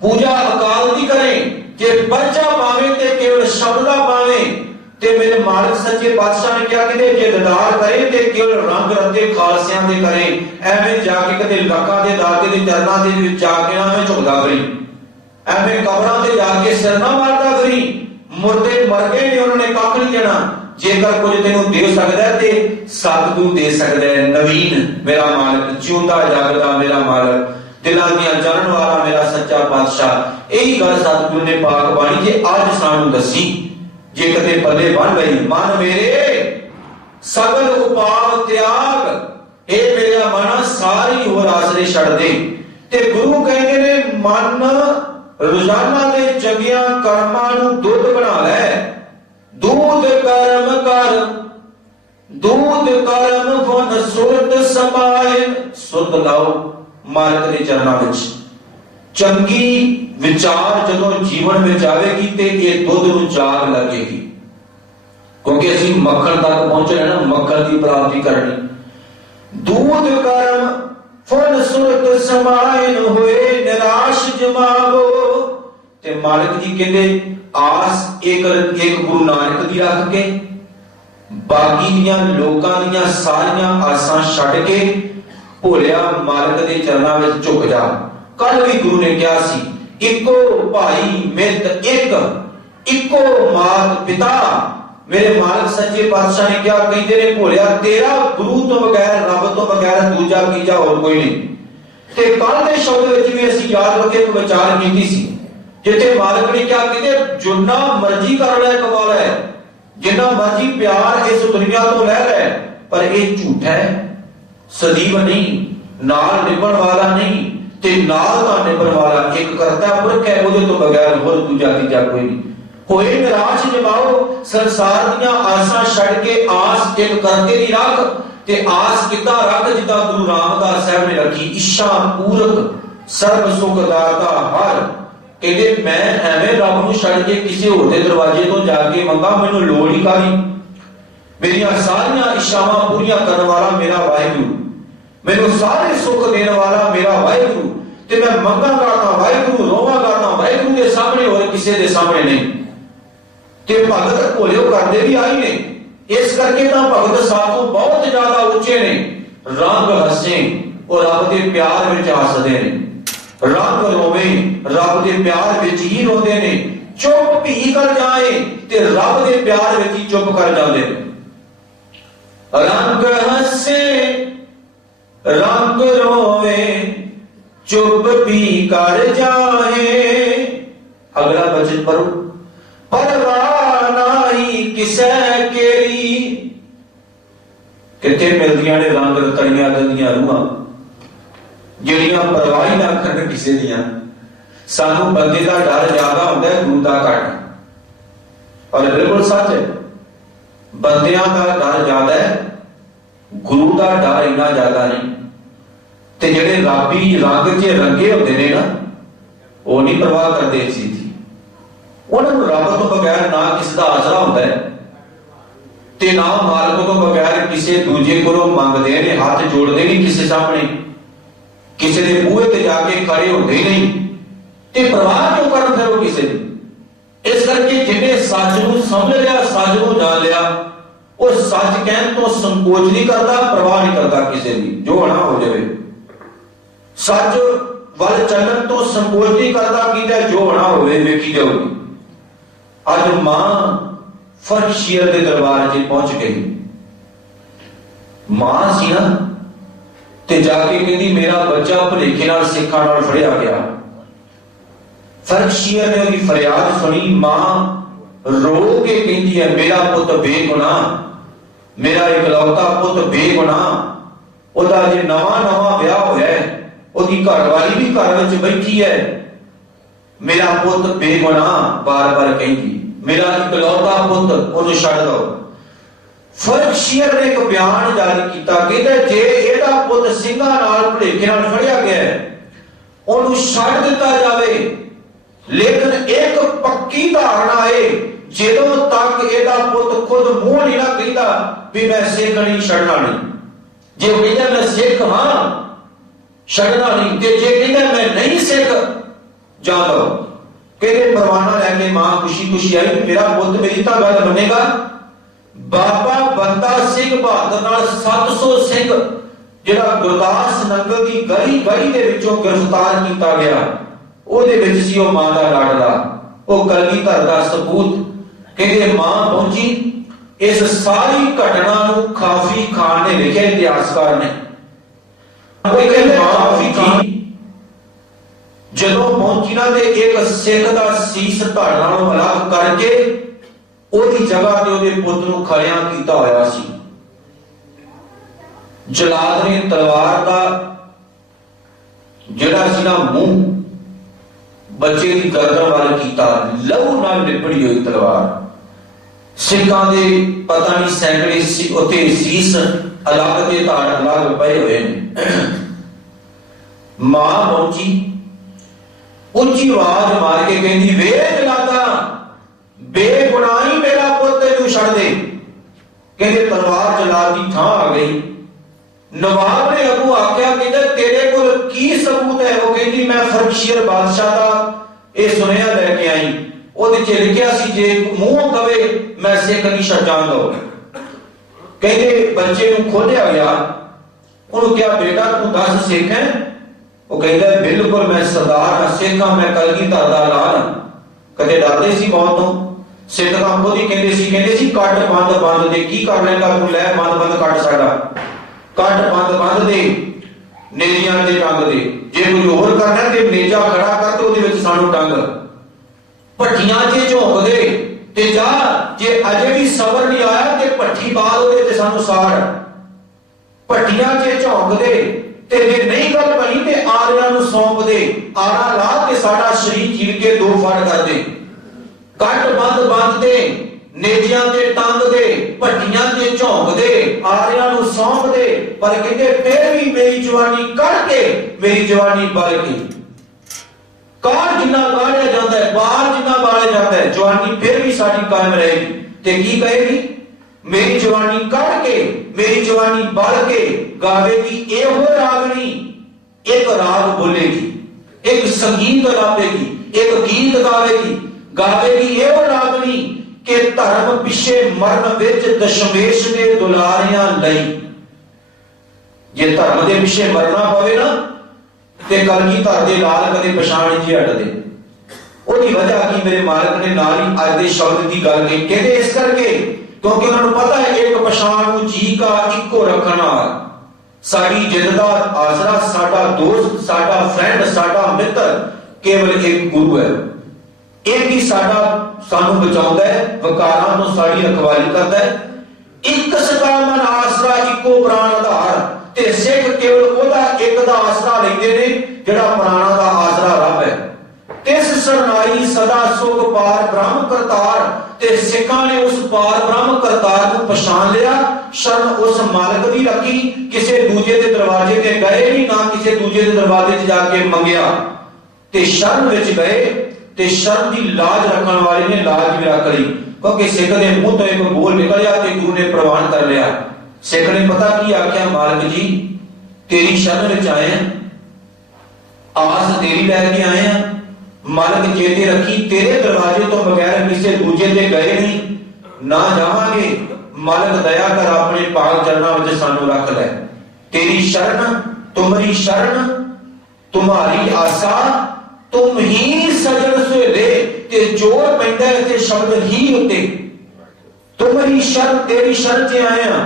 पूजा अकाल दी करें जे पर्चा पावे ते केवल शब्द दा पावे ते मेरे मालिक सच्चे बादशाह ने क्या कहते जे दीदार करे ते केवल रंग रत्ते खालसियां दे करे। एवें जाके कदे लखा दे दाते दे चरनां दे विच जाके ना एवें झुकदा करी, एवें कबरां ते जाके सिर ना मारदा करी। मुर्दे मर गए ने, उन्होंने कख नहीं देना। जेकर कुछ तेनू दे सकदा है ते सतगुरु दे सकदा है। नवीन मेरा मालिक, जिउंदा जागदा मेरा मालिक, दिलां दियां जानन वाला मेरा सच्चा पातशाह। यही गल सतगुरु ने पाक बाणी जे अज सानू दसी, जे कदे पल्ले बन गई। मन मेरे सगल उपाव त्याग, ए मेरा मन सारी होर आसरे छड़ दे। ते गुरु कहंदे ने मन रोजाना दे चंगियां कर्मां नू दुੱਧ बना लै। दूध कर्म कर, दूध कर्म फन सुरत समाए। सुरत लाओ मालिक दे चरनां विच। चंगी विचार जदों जीवन विच आवेगी ते इह दुੱਧ नूं जाग लगेगी, क्योंकि असीं मक्खण तक पहुंचना ना, मक्खण की प्राप्ति करनी। दूध कर्म फन सुरत समाए होए, निराश जमावो। ते मालिक जी कहंदे आस एक गुरु नानक दी रख के बाकी दियां लोकां दियां सारियां आसां छड्ड के भोलिया मालिक दे चरनां विच झुक जा। कल भी गुरु ने कहा सी, इको भाई मित एक, इको मात पिता। मेरे मालिक सच्चे पातशाह ने क्या कहते ने, भोलिया तेरा गुरु तो बगैर, रब तो बगैर दूजा तीजा होर कोई नहीं। ते कल दे शब्द विच भी असीं याद रख के विचार कीती सी, जिथे मालिक ने क्या कहते जिन्ना मर्जी कर लै कमा लै, जिन्ना मर्जी प्यार इस दुनिया तो लै लै, पर यह झूठ है, सजीव नहीं, नाल निभण वाला नहीं, ते नाल दा निभण वाला एक करता पुरख है, उहदे तो बगैर होर दूजा तीजा कोई नहीं। होए निराश जमाओ, संसार दियां आसां छड्ड के आस एक करते दी रख। ते आस किदां रख जिद्दां गुरु रामदास साहब ने रखी, इच्छा पूरक सर्व सुख दाता हर। कहते मैं एवें रब नूं छड्ड के किसी होर दे दरवाजे तो जाके मंगा, मैनूं लोड़ ही कादी। मेरियां सारियां इच्छावां पूरीआं करन वाला मेरा वाहिगुरू, मैनूं सारे सुख देण वाला मेरा वाहिगुरू। ते मैं मंगांगा तां वाहिगुरू, रोवांगा तां वाहिगुरू दे सामने, होर किसी दे सामने नहीं। ते भगत भोले करदे भी आई ने, इस करके तां भगत साथों बहुत ज्यादा उच्चे ने। रंग हसे और रब दे प्यार विच हसदे ने, रंग रोवे रब दे प्यार विच ही रोंदे ने। चुप भी कर जाए ते रब दे प्यार विच ही चुप कर जांदे ने। रंग हसे रंग रोवे चुप भी कर जाए। अगला वचन पढ़ो, परवाह नाई किसे केरी। किथे मिलदियां ने रंग रतड़ियां दियां रूहां, ਜਿਹੜੀਆਂ परवाह ही ना करन किसी दियां। सानू बंदे का डर ज्यादा होंदा है, गुरु का घट। और बिल्कुल सच है, बंदियां का डर ज्यादा है, गुरु का डर इन्ना ज्यादा नहीं। ते जेड़े रबी रंग च रंगे होंदे ने ना, वो नहीं परवाह करते इस चीज की। उन्होंने रब तो बगैर ना किसी का आसरा होंदा है, ते ना मालिक तो बगैर किसी दूजे को मंगदे ने, हाथ जोड़ते नहीं किसी सामने, किसी के बूहे ते जाके खड़े होते नहीं। ते परवाह क्यों कर फिर वो किसी की। इस करके जिन्हें सच नूं समझ लिया, सच नूं जान लिया, वो सच कहन तो संकोच नहीं करता, परवाह नहीं करता किसी की, जो होना हो जाए। सच वल चलन तो संकोच नहीं करता कि जो होना होवे वेखी जाऊगी। अज मां फर्कशीयर के दरबार च पहुंच गई। मां सी ना ते जाके कहती मेरा बच्चा भुलेखे नाल सिखां नाल फड़िया गया। फर्कशीयर ने उसकी फरियाद सुनी। मां रो के कहती है मेरा पुत बेगुनाह, मेरा इकलौता पुत बेगुनाह, ओदा जे नवा नवा ब्याह होया है, ओदी घरवाली भी घर विच बैठी है, मेरा पुत बेगुनाह बार बार कहती, मेरा इकलौता पुत ओनू छड्ड दो। फर्कशीयर ने एक बयान जारी किया, कहते जे एदा पुत सिंघां नाल भुलेखे नाल फड़िया गया है, ओनू छड्ड दिता जावे, लेकिन एक पक्की धारणा है ਜਦੋਂ तक ਇਹਦਾ पुत खुद मूंह नहीं ना कहता भी मैं सिख नहीं छड़ना नहीं। जे कहता मैं सिख हाँ छड़ना नहीं, ते जे कहता मैं नहीं सिख जा दो। कहते परवाना लैके मां खुशी खुशी आई, मेरा पुत मेरी तां गल मनेगा। बाबा बंदा सिंह बहादुर नाल 700 सिंह ਜਿਹੜਾ ਗੁਰਦਾਸ ਨੰਗਲ ਦੀ ਗਲੀ ਗਲੀ ਦੇ ਵਿੱਚੋਂ ਗ੍ਰਿਫਤਾਰ ਕੀਤਾ ਗਿਆ, ਉਹਦੇ ਵਿੱਚ ਸੀ ਉਹ ਮਾਂ ਦਾ ਲਾਡਲਾ, ਉਹ ਕਲਗੀਧਰ ਦਾ ਸਪੂਤ। कहते मां पहुंची। इस सारी घटना नूं काफी खान ने लिखा, इतिहासकार ने। जदों पहुंची ना ते एक सिख दा सीस धड़ नालों अलग करके ओदी जगह ते ओदे पुत नूं खड़िया कीता होया सी। जलाद ने तलवार दा जिहड़ा सी ना मूंह बच्चे की गर्दन वाल कीता, लहू नाल लिपड़ी हुई तलवार। सिखां दे पता नहीं सैकड़े उत्ते सीस अलग ते धाड़ अलग पए हुए ने। मां पहुंची, उच्ची आवाज मार के कहती वे जलादा बेगुनाही मेरा पुत तैनूं छड़ दे। कहते तलवार जलाद दी थां आ गई। नवाब ने अगू आख्या कहते तेरे कोल की सबूत है? वो कहती मैं फर्कशीयर बादशाह दा ये सुनिया लैके आई, ਉਹਦੇ ਚ ਲਿਖਿਆ ਸੀ ਜੇ ਮੂੰਹੋਂ ਕਵੇ ਮੈਂ ਸਿੱਖ ਨਹੀਂ ਛੱਡਾਂ ਦੋ। ਕਹਿੰਦੇ ਬੱਚੇ ਨੂੰ ਖੋਲਿਆ ਗਿਆ, ਉਹਨੂੰ ਕਿਹਾ ਬੇਟਾ ਤੂੰ ਦੱਸ ਸਿੱਖ ਹੈ? ਉਹ ਕਹਿੰਦਾ ਬਿਲਕੁਲ ਮੈਂ ਸਰਦਾਰ ਹਾਂ, ਸਿੱਖ ਹਾਂ, ਮੈਂ ਕਲਗੀਧਰ ਦਾ ਲਾਲ। ਕਦੇ ਡਰਦੇ ਸੀ ਮੌਤ ਤੋਂ? ਸਿੱਖ ਤਾਂ ਖੁਦ ਹੀ ਕਹਿੰਦੇ ਸੀ ਕੱਟ ਬੰਦ ਬੰਦ ਦੇ। ਕੀ ਕਰ ਲੈਂਦਾ ਤੂੰ? ਲੈ ਬੰਦ ਬੰਦ ਕੱਟ ਸਾਡਾ, ਕੱਟ ਬੰਦ ਬੰਦ ਦੇ, ਨੇਜਿਆਂ ਦੇ ਟੰਗ ਦੇ। ਜੇ ਕੋਈ ਹੋਰ ਕਰਨਾ ਤੇ ਨੇਜਾ ਖੜਾ ਕਰ ਤੇ ਉਹਦੇ ਵਿੱਚ ਸਾਨੂੰ ਟੰਗ। ਭੱਠੀਆਂ 'ਚ ਝੋਂਕ ਦੇ ਤੇ ਜਾ, ਜੇ ਅਜੇ ਵੀ ਸਬਰ ਨਹੀਂ ਆਇਆ ਤੇ ਭੱਠੀ ਬਾਲ ਉਹਦੇ ਤੇ ਸਾਨੂੰ ਸਾੜ। ਭੱਠੀਆਂ 'ਚ ਝੋਂਕ ਦੇ ਤੇ ਜੇ ਨਹੀਂ ਗੱਲ ਬਣੀ ਤੇ ਆਰਿਆਂ ਨੂੰ ਸੌਂਪ ਦੇ। ਆਰਾ ਲਾ ਕੇ ਸਾਡਾ ਸ਼ਰੀਰ ਚੀਰ ਕੇ ਦੋ ਫੜ ਕਰ ਦੇ। ਕੱਟ ਬੰਦ ਬੰਦ ਦੇ, ਨੇਜਿਆਂ ਤੇ ਟੰਗ ਦੇ, ਭੱਠੀਆਂ 'ਚ ਝੋਂਕ ਦੇ, ਆਰਿਆਂ ਨੂੰ ਸੌਂਪ ਦੇ। ਪਰ ਕਹਿੰਦੇ ਫੇਰ ਵੀ ਮੇਰੀ ਜਵਾਨੀ ਕੱਢ ਕੇ, ਮੇਰੀ ਜਵਾਨੀ ਬਲ ਕੇ। कार जिन्ना गाड़िया जाता है, बाल जिन्ना बाले जाता है, जवानी फिर भी साडी कायम रहेगी। ते की कहेगी? मेरी जवानी कट के, मेरी जवानी बल के गावेगी एहो रागनी। एक राग बोलेगी, एक संगीत गावेगी, एक गीत गावेगी, गावेगी एहो रागनी के धर्म पिछे मरण विच दशमेश ने दुलारियां लई। जे धर्म दे पिछे मरना पवे ना ते कलगीधर दे लाल कदे पछाण नहीं हटदे। ओदी वजह की मेरे मालिक ने नाल ही अज दे शब्द की गल कही। कहते इस करके क्योंकि उन्होंने पता है एक पछाण नूं जी का इको रखना साडी जिंद दा आसरा, साडा दोस्त, साडा फ्रेंड, साडा मित्र केवल एक गुरु है। एक ही साडा सानू बचाउंदा है, वकारां तो साडी रखवाली करदा है। एक सदा मन आसरा इको प्राण आधार ते सिख केवल ओदा एक दा आसरा लैंदे ने जेड़ा प्राणा दा आसरा रब है। तिस सरनाई सदा सुख पार ब्रह्म करतार ते सिखां ने उस पार ब्रह्म करतार को पछाण लिया। शरण उस मालिक दी रखी, किसे दूजे दे दरवाजे ते गए नहीं, ना किसे दूजे दे दरवाजे ते जाके मंगया ते शरण विच गए ते शरण दी लाज रखण वाले ने लाज भी रख ली। क्योंकि सिख दे मुंह तो एक बोल निकलिया ते गुरु ने प्रवान कर लिया। सिख ने पता की आख्या, मालिक जी तेरी शरण विच आए हैं, आस तेरी लैके आए हैं। मालिक चेते रखी तेरे दरवाजे तो बगैर किसी दूजे ते गए नहीं, ना जावांगे। मालिक दया कर अपने पाक चरणों में सानू रख ले। तेरी शरण तुम्हारी शरण तुम्हारी आसा, तुम ही सजन सुहेले ते जोर पैंदा है ते शब्द ही उत्ते। तुम्हारी शर्त तेरी शर्त से आए हैं,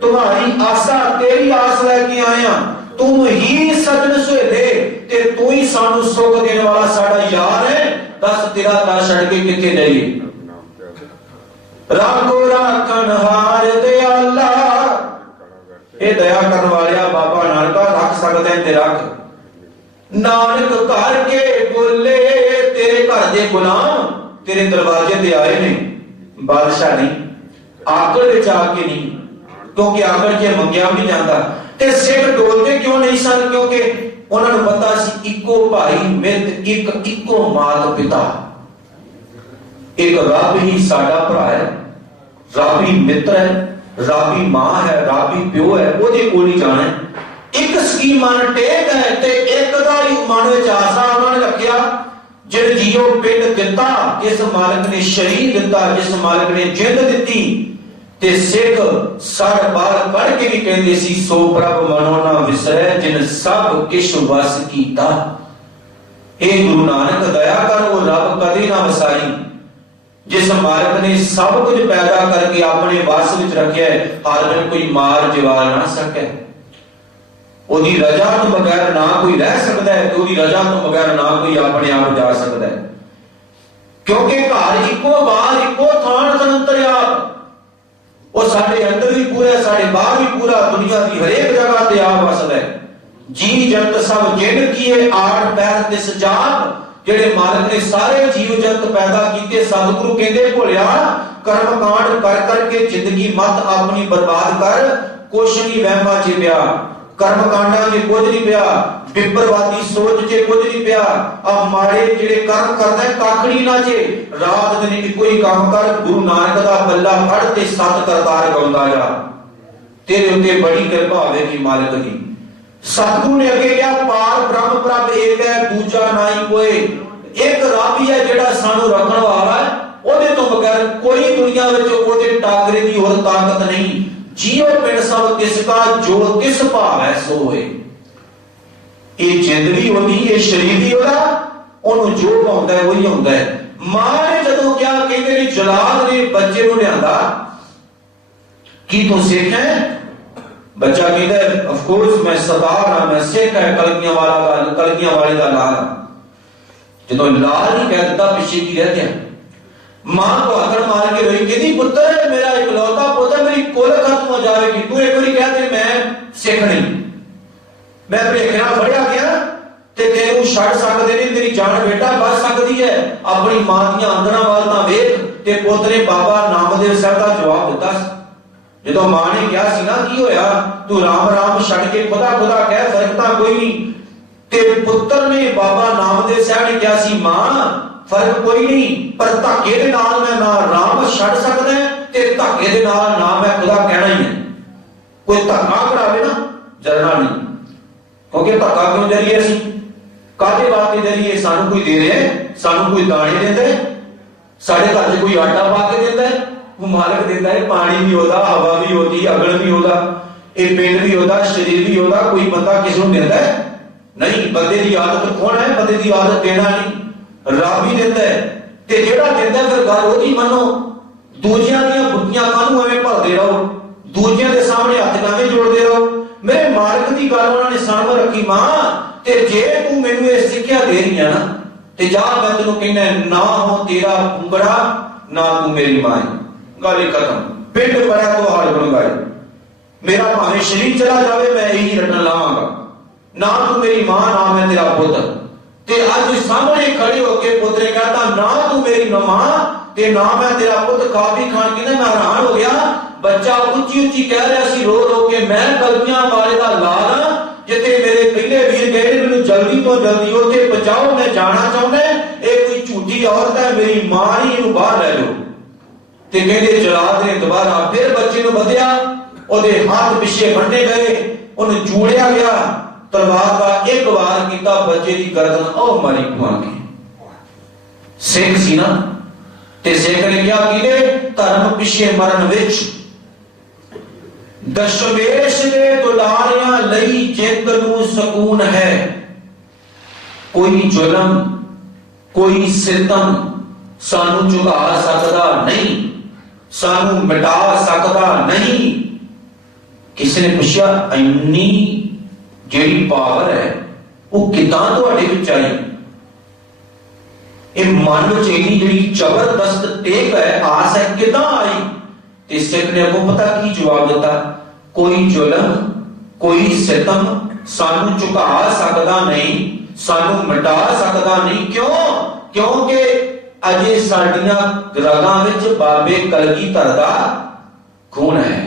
तुम्हारी आशा तेरी आस लेके आए हैं, तुम ही सजन सुहेले ते तू ही सानू सुख देने वाला साडा यार है। दस तेरा दर छड़ के किथे जाइए। राखो राखन हार दयाला, ये दया करने वाले बाबा नानका रख सकते हैं ते रख। नानक घर के बोले तेरे घर दे गुलाम तेरे दरवाजे ते आए ने, बादशाह नहीं, आकड़ विच आके नहीं, क्योंकि आकड़ के मंगिया भी नहीं जाता। ते सिख डोलते क्यों नहीं सन? क्योंकि उन्होंने पता सी इको भाई मित इको मात पिता, एक रब ही साडा भरा है, रब ही मित्र है, रब ही मां है, रब ही प्यो है, ओदे कोल ही जाना है। एक स्कीम मन टेक है ते एक दा ही मन विच आसा उन्होंने रखिया। जिस जियो पिंड दिता, जिस मालिक ने शरीर दिता, जिस मालिक ने जिंद दिती, ते सिख सर बार कढ़ के भी कहते सी सो प्रभ मनो ना विसरै जिन सब किश वस कीता। ए गुरु नानक दया कर वो रब कदे ना वसाई जिस मालिक ने सब कुछ पैदा करके अपने वस विच रखिया है, हर दिन कोई मार जवाल ना सके। ओदी रजा तो बगैर ना कोई रह सकता है, तो ओदी रजा तो बगैर ना कोई अपने आप जा सकता है। क्योंकि घर इको बार इको थान संतरियाप, वो साडे अंदर भी पूरा है, साडे बाहर भी पूरा, दुनिया की हरेक जगह ते आप वसदा है। जी जंत सब जिन किए आठ पैर तिस जाप, जेड़े मालिक ने सारे जीव जंत पैदा किए। सतगुरु कहंदे भोलिया कर्म कांड कर करके जिंदगी मत अपनी बर्बाद कर, कुछ नहीं वहमा च पिया, कर्म कांडा च कुछ नहीं पिया, विपरवादी सोच च कुछ नहीं पिया। अब माड़े जेड़े कर्म करदा है काखड़ी ना चे, रात दिन इको ही काम कर, गुरु नानक दा बल्ला फड़ ते सत करतार गाउंदा जा, तेरे उत्ते बड़ी कृपा होवेगी मालिक दी। सतगुरु ने अगे क्या पार ब्रह्म प्रभ एक है, दूजा नाई कोई, एक रब ही है जेड़ा सानू रखण वाला है, ओदे तो बगैर कोई दुनिया विच ओदे टाकरे दी और ताकत नहीं। जियो पिंड सब किसका जो किस भावै सो होए। ये जिंद भी होती, ये शरीर भी होता, ओनू जो पाउंदा है वही होंदा है। मां ने जदों क्या कहंदे ने जलाद ने बच्चे नूं लिआंदा कि तू सिख है, बच्चा कहता है ऑफ कोर्स मैं सरदार हां, मैं सिख है, कलगियां वाले दा लाल। जदों लाल ही कह दिता पिछे की रह गया। मां को आकड़ मार के रोई, कहती पुत्र मेरा इकलौता पुत्र, मेरी कुल खत्म हो जाएगी, तू एक बारी कह दे मैं सिख नहीं, मैं भलेखे नाल फड़िया गया ते तेनू छड़ सकदे ने, तेरी जान बेटा बच सकदी है। अपनी मां दी आंदरां वाल तां वेख, ते पुत्र ने बाबा नामदेव साहब दा जवाब दिता। जदों मां ने कहा सी ना की होया, तू राम राम छड़ के खुदा खुदा कह, फर्क तां कोई नहीं। ते पुत्र ने बाबा नामदेव साहब ने कहा सी मां फर्क कोई नहीं, पर धक्के दे नाल मैं ना राम छड़ सकदा ते धक्के दे नाल ना मैं खुदा कहना ही है। कोई धक्का करावे ना जरना नहीं, क्योंकि धक्का क्यों जरिए असीं कादे वास्ते जरिए? सानू कोई दे रहा है, सानू कोई दाने देंदा है, साडे घर च कोई आटा पा के देंदा है, वो मालिक देंदा है। पानी भी होदा, हवा भी होती, अगल भी होदा, ये पिंड भी होदा, शरीर भी होदा, कोई बंदा किस नूं देंदा है नहीं। बंदे दी आदत कौन है? बंदे दी आदत देना नहीं, रब ही देंदा है। ते जेड़ा देंदा फिर गल ओदी मनो, दूजियां दीयां बुद्धियां कानू एवें भरदे रहो, दूजियां दे सामने हत्थ कावें जोड़दे रहो। मेरे मालिक दी गल उन्हां ने सामने रखी, मां ते जे तू मैनू ये सिक्ख्या दे रही है ना, ते जा मैं तेनू कहना ना हो तेरा पुंगड़ा ना तू मेरी मां। गल ही खत्म, पिंड पड़ा तो हाल बनगाए, मेरा भावें शरीर चला जावे मैं यही रटन लावांगा, ना तू मेरी मां ना मैं तेरा पुत्र। ते अज सामने खड़े होके पुत्र कहता ना तू मेरी मां ते ना मैं तेरा पुत्र। काफी खान की मैं हैरान हो गया, बच्चा उच्ची उच्ची कह रहा सी रो रो के, मैं कलगियां वाले दा लाल हां, जिथे मेरे पहले वीर गए मैनू जल्दी तो जल्दी उत्थे पहुंचाओ, मैं जाना चाहता। ये कोई झूठी औरत है, मेरी मां ही इहनू बाहर लै लो। ते कहंदे जलाद ने दोबारा फिर बच्चे नूं बंधिया, ओदे हाथ पिछे बन्ने गए, उन्हें जूड़िया गया, तलवार का एक वार किया, बच्चे की गर्दन ओ मारी कुआंगी। सिख सी ना, ते सिख ने क्या कीते, धर्म पिछे मरण विच दशमेश दे दुलारियां लई जिंद नूं सकून है। कोई जुल्म कोई सितम सानू झुका सकदा नहीं, सानू मिटा सकता नहीं। किसी ने पूछा इन्नी जेड़ी पावर है वो किदां तुहाडे विच आई? ये मन विच इन्नी जेड़ी जबरदस्त टेक है, आस है, किदां आई? ते सिख ने अगों पता की जवाब दिता, कोई जुल्म कोई सितम सानू झुका सकता नहीं, सानू मिटा सकता नहीं। क्यों? क्योंकि अजे साडियां रगां विच बाबे कलगीधर दा खून है।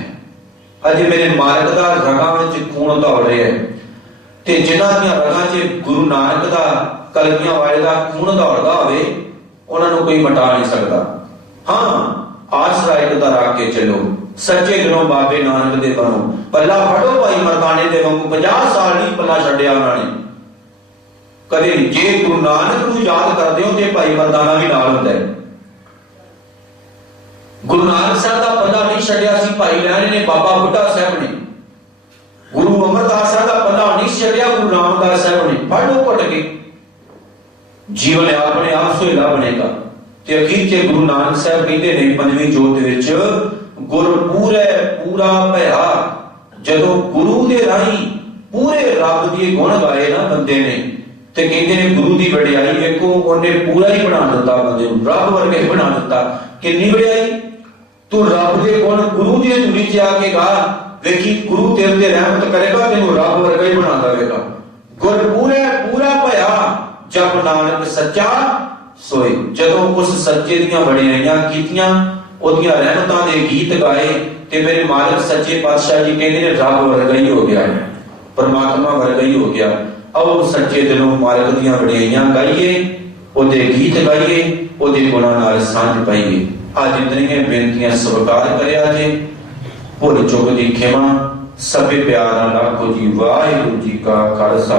अजे मेरे मालिक दा रगां विच खून दौड़ रहा है, ते जिन्हां दियां रगां च गुरु नानक दा कलगियां वाले दा खून दौड़दा होवे उन्हां नूं कोई मिटा नहीं सकता। हाँ, आसरा एक दा रख के चलो, सच्चे दिलों बाबे नानक दे बनो, पल्ला फड़ो भाई मरदाने दे वांगू 50 साल नहीं पल्ला छड्डिया उन्हां ने कदे। जे गुरु नानक नूं याद करदे हो ते भाई मरदाना भी नाल हुंदा है। गुरु नानक साहब दा पल्ला नहीं छड्डिया सी भाई लैणे ने, बाबा बुड्ढा साहब ने। गुरु अमरदास साहब दा पल्ला नहीं छड्डिया गुरु रामदास साहब ने। फड़ो घुट के जीवन अपने आप सुहेला बनेगा। ते अखीर च गुरु नानक साहब कहते ने पंजवीं जोत विच गुर पूरे पूरा भया। जदों गुरु दे राही पूरे रब दे गुण गाए ना बंदे ने, ते कहते ने गुरु दी वडियाई वेखो, उन्हें पूरा ही बना दिता बंदे नूं, रब वर्गे बना दिता। कितनी वडियाई? तू रब दे गुण गुरु दी हजूरी च आके गा, वेखी गुरु तेरे ते रहमत करेगा, तेनू रब वर्गा ही बना देगा। गुर पूरे पूरा भया जब नानक सच्चा सोए। जदों उस सच्चे दियां वडियाईयां कीतियां, ओदियां रहमतां दे गीत गाए, ते मेरे मालिक सच्चे पातशाह जी कहते ने रब वर्गा ही हो गया, परमात्मा वर्गा ही हो गया। आओ सच्चे दिलों मालिक दियां वडियाईयां गाइए, ओदे गीत गाइए, ओदे गुणां नाल सांझ पाइए। आज इतनियां बेनतियां स्वीकार करिया जे, भुल चुक दी खिमा, सबे प्यार नाल आखो जी वाहिगुरू जी का खालसा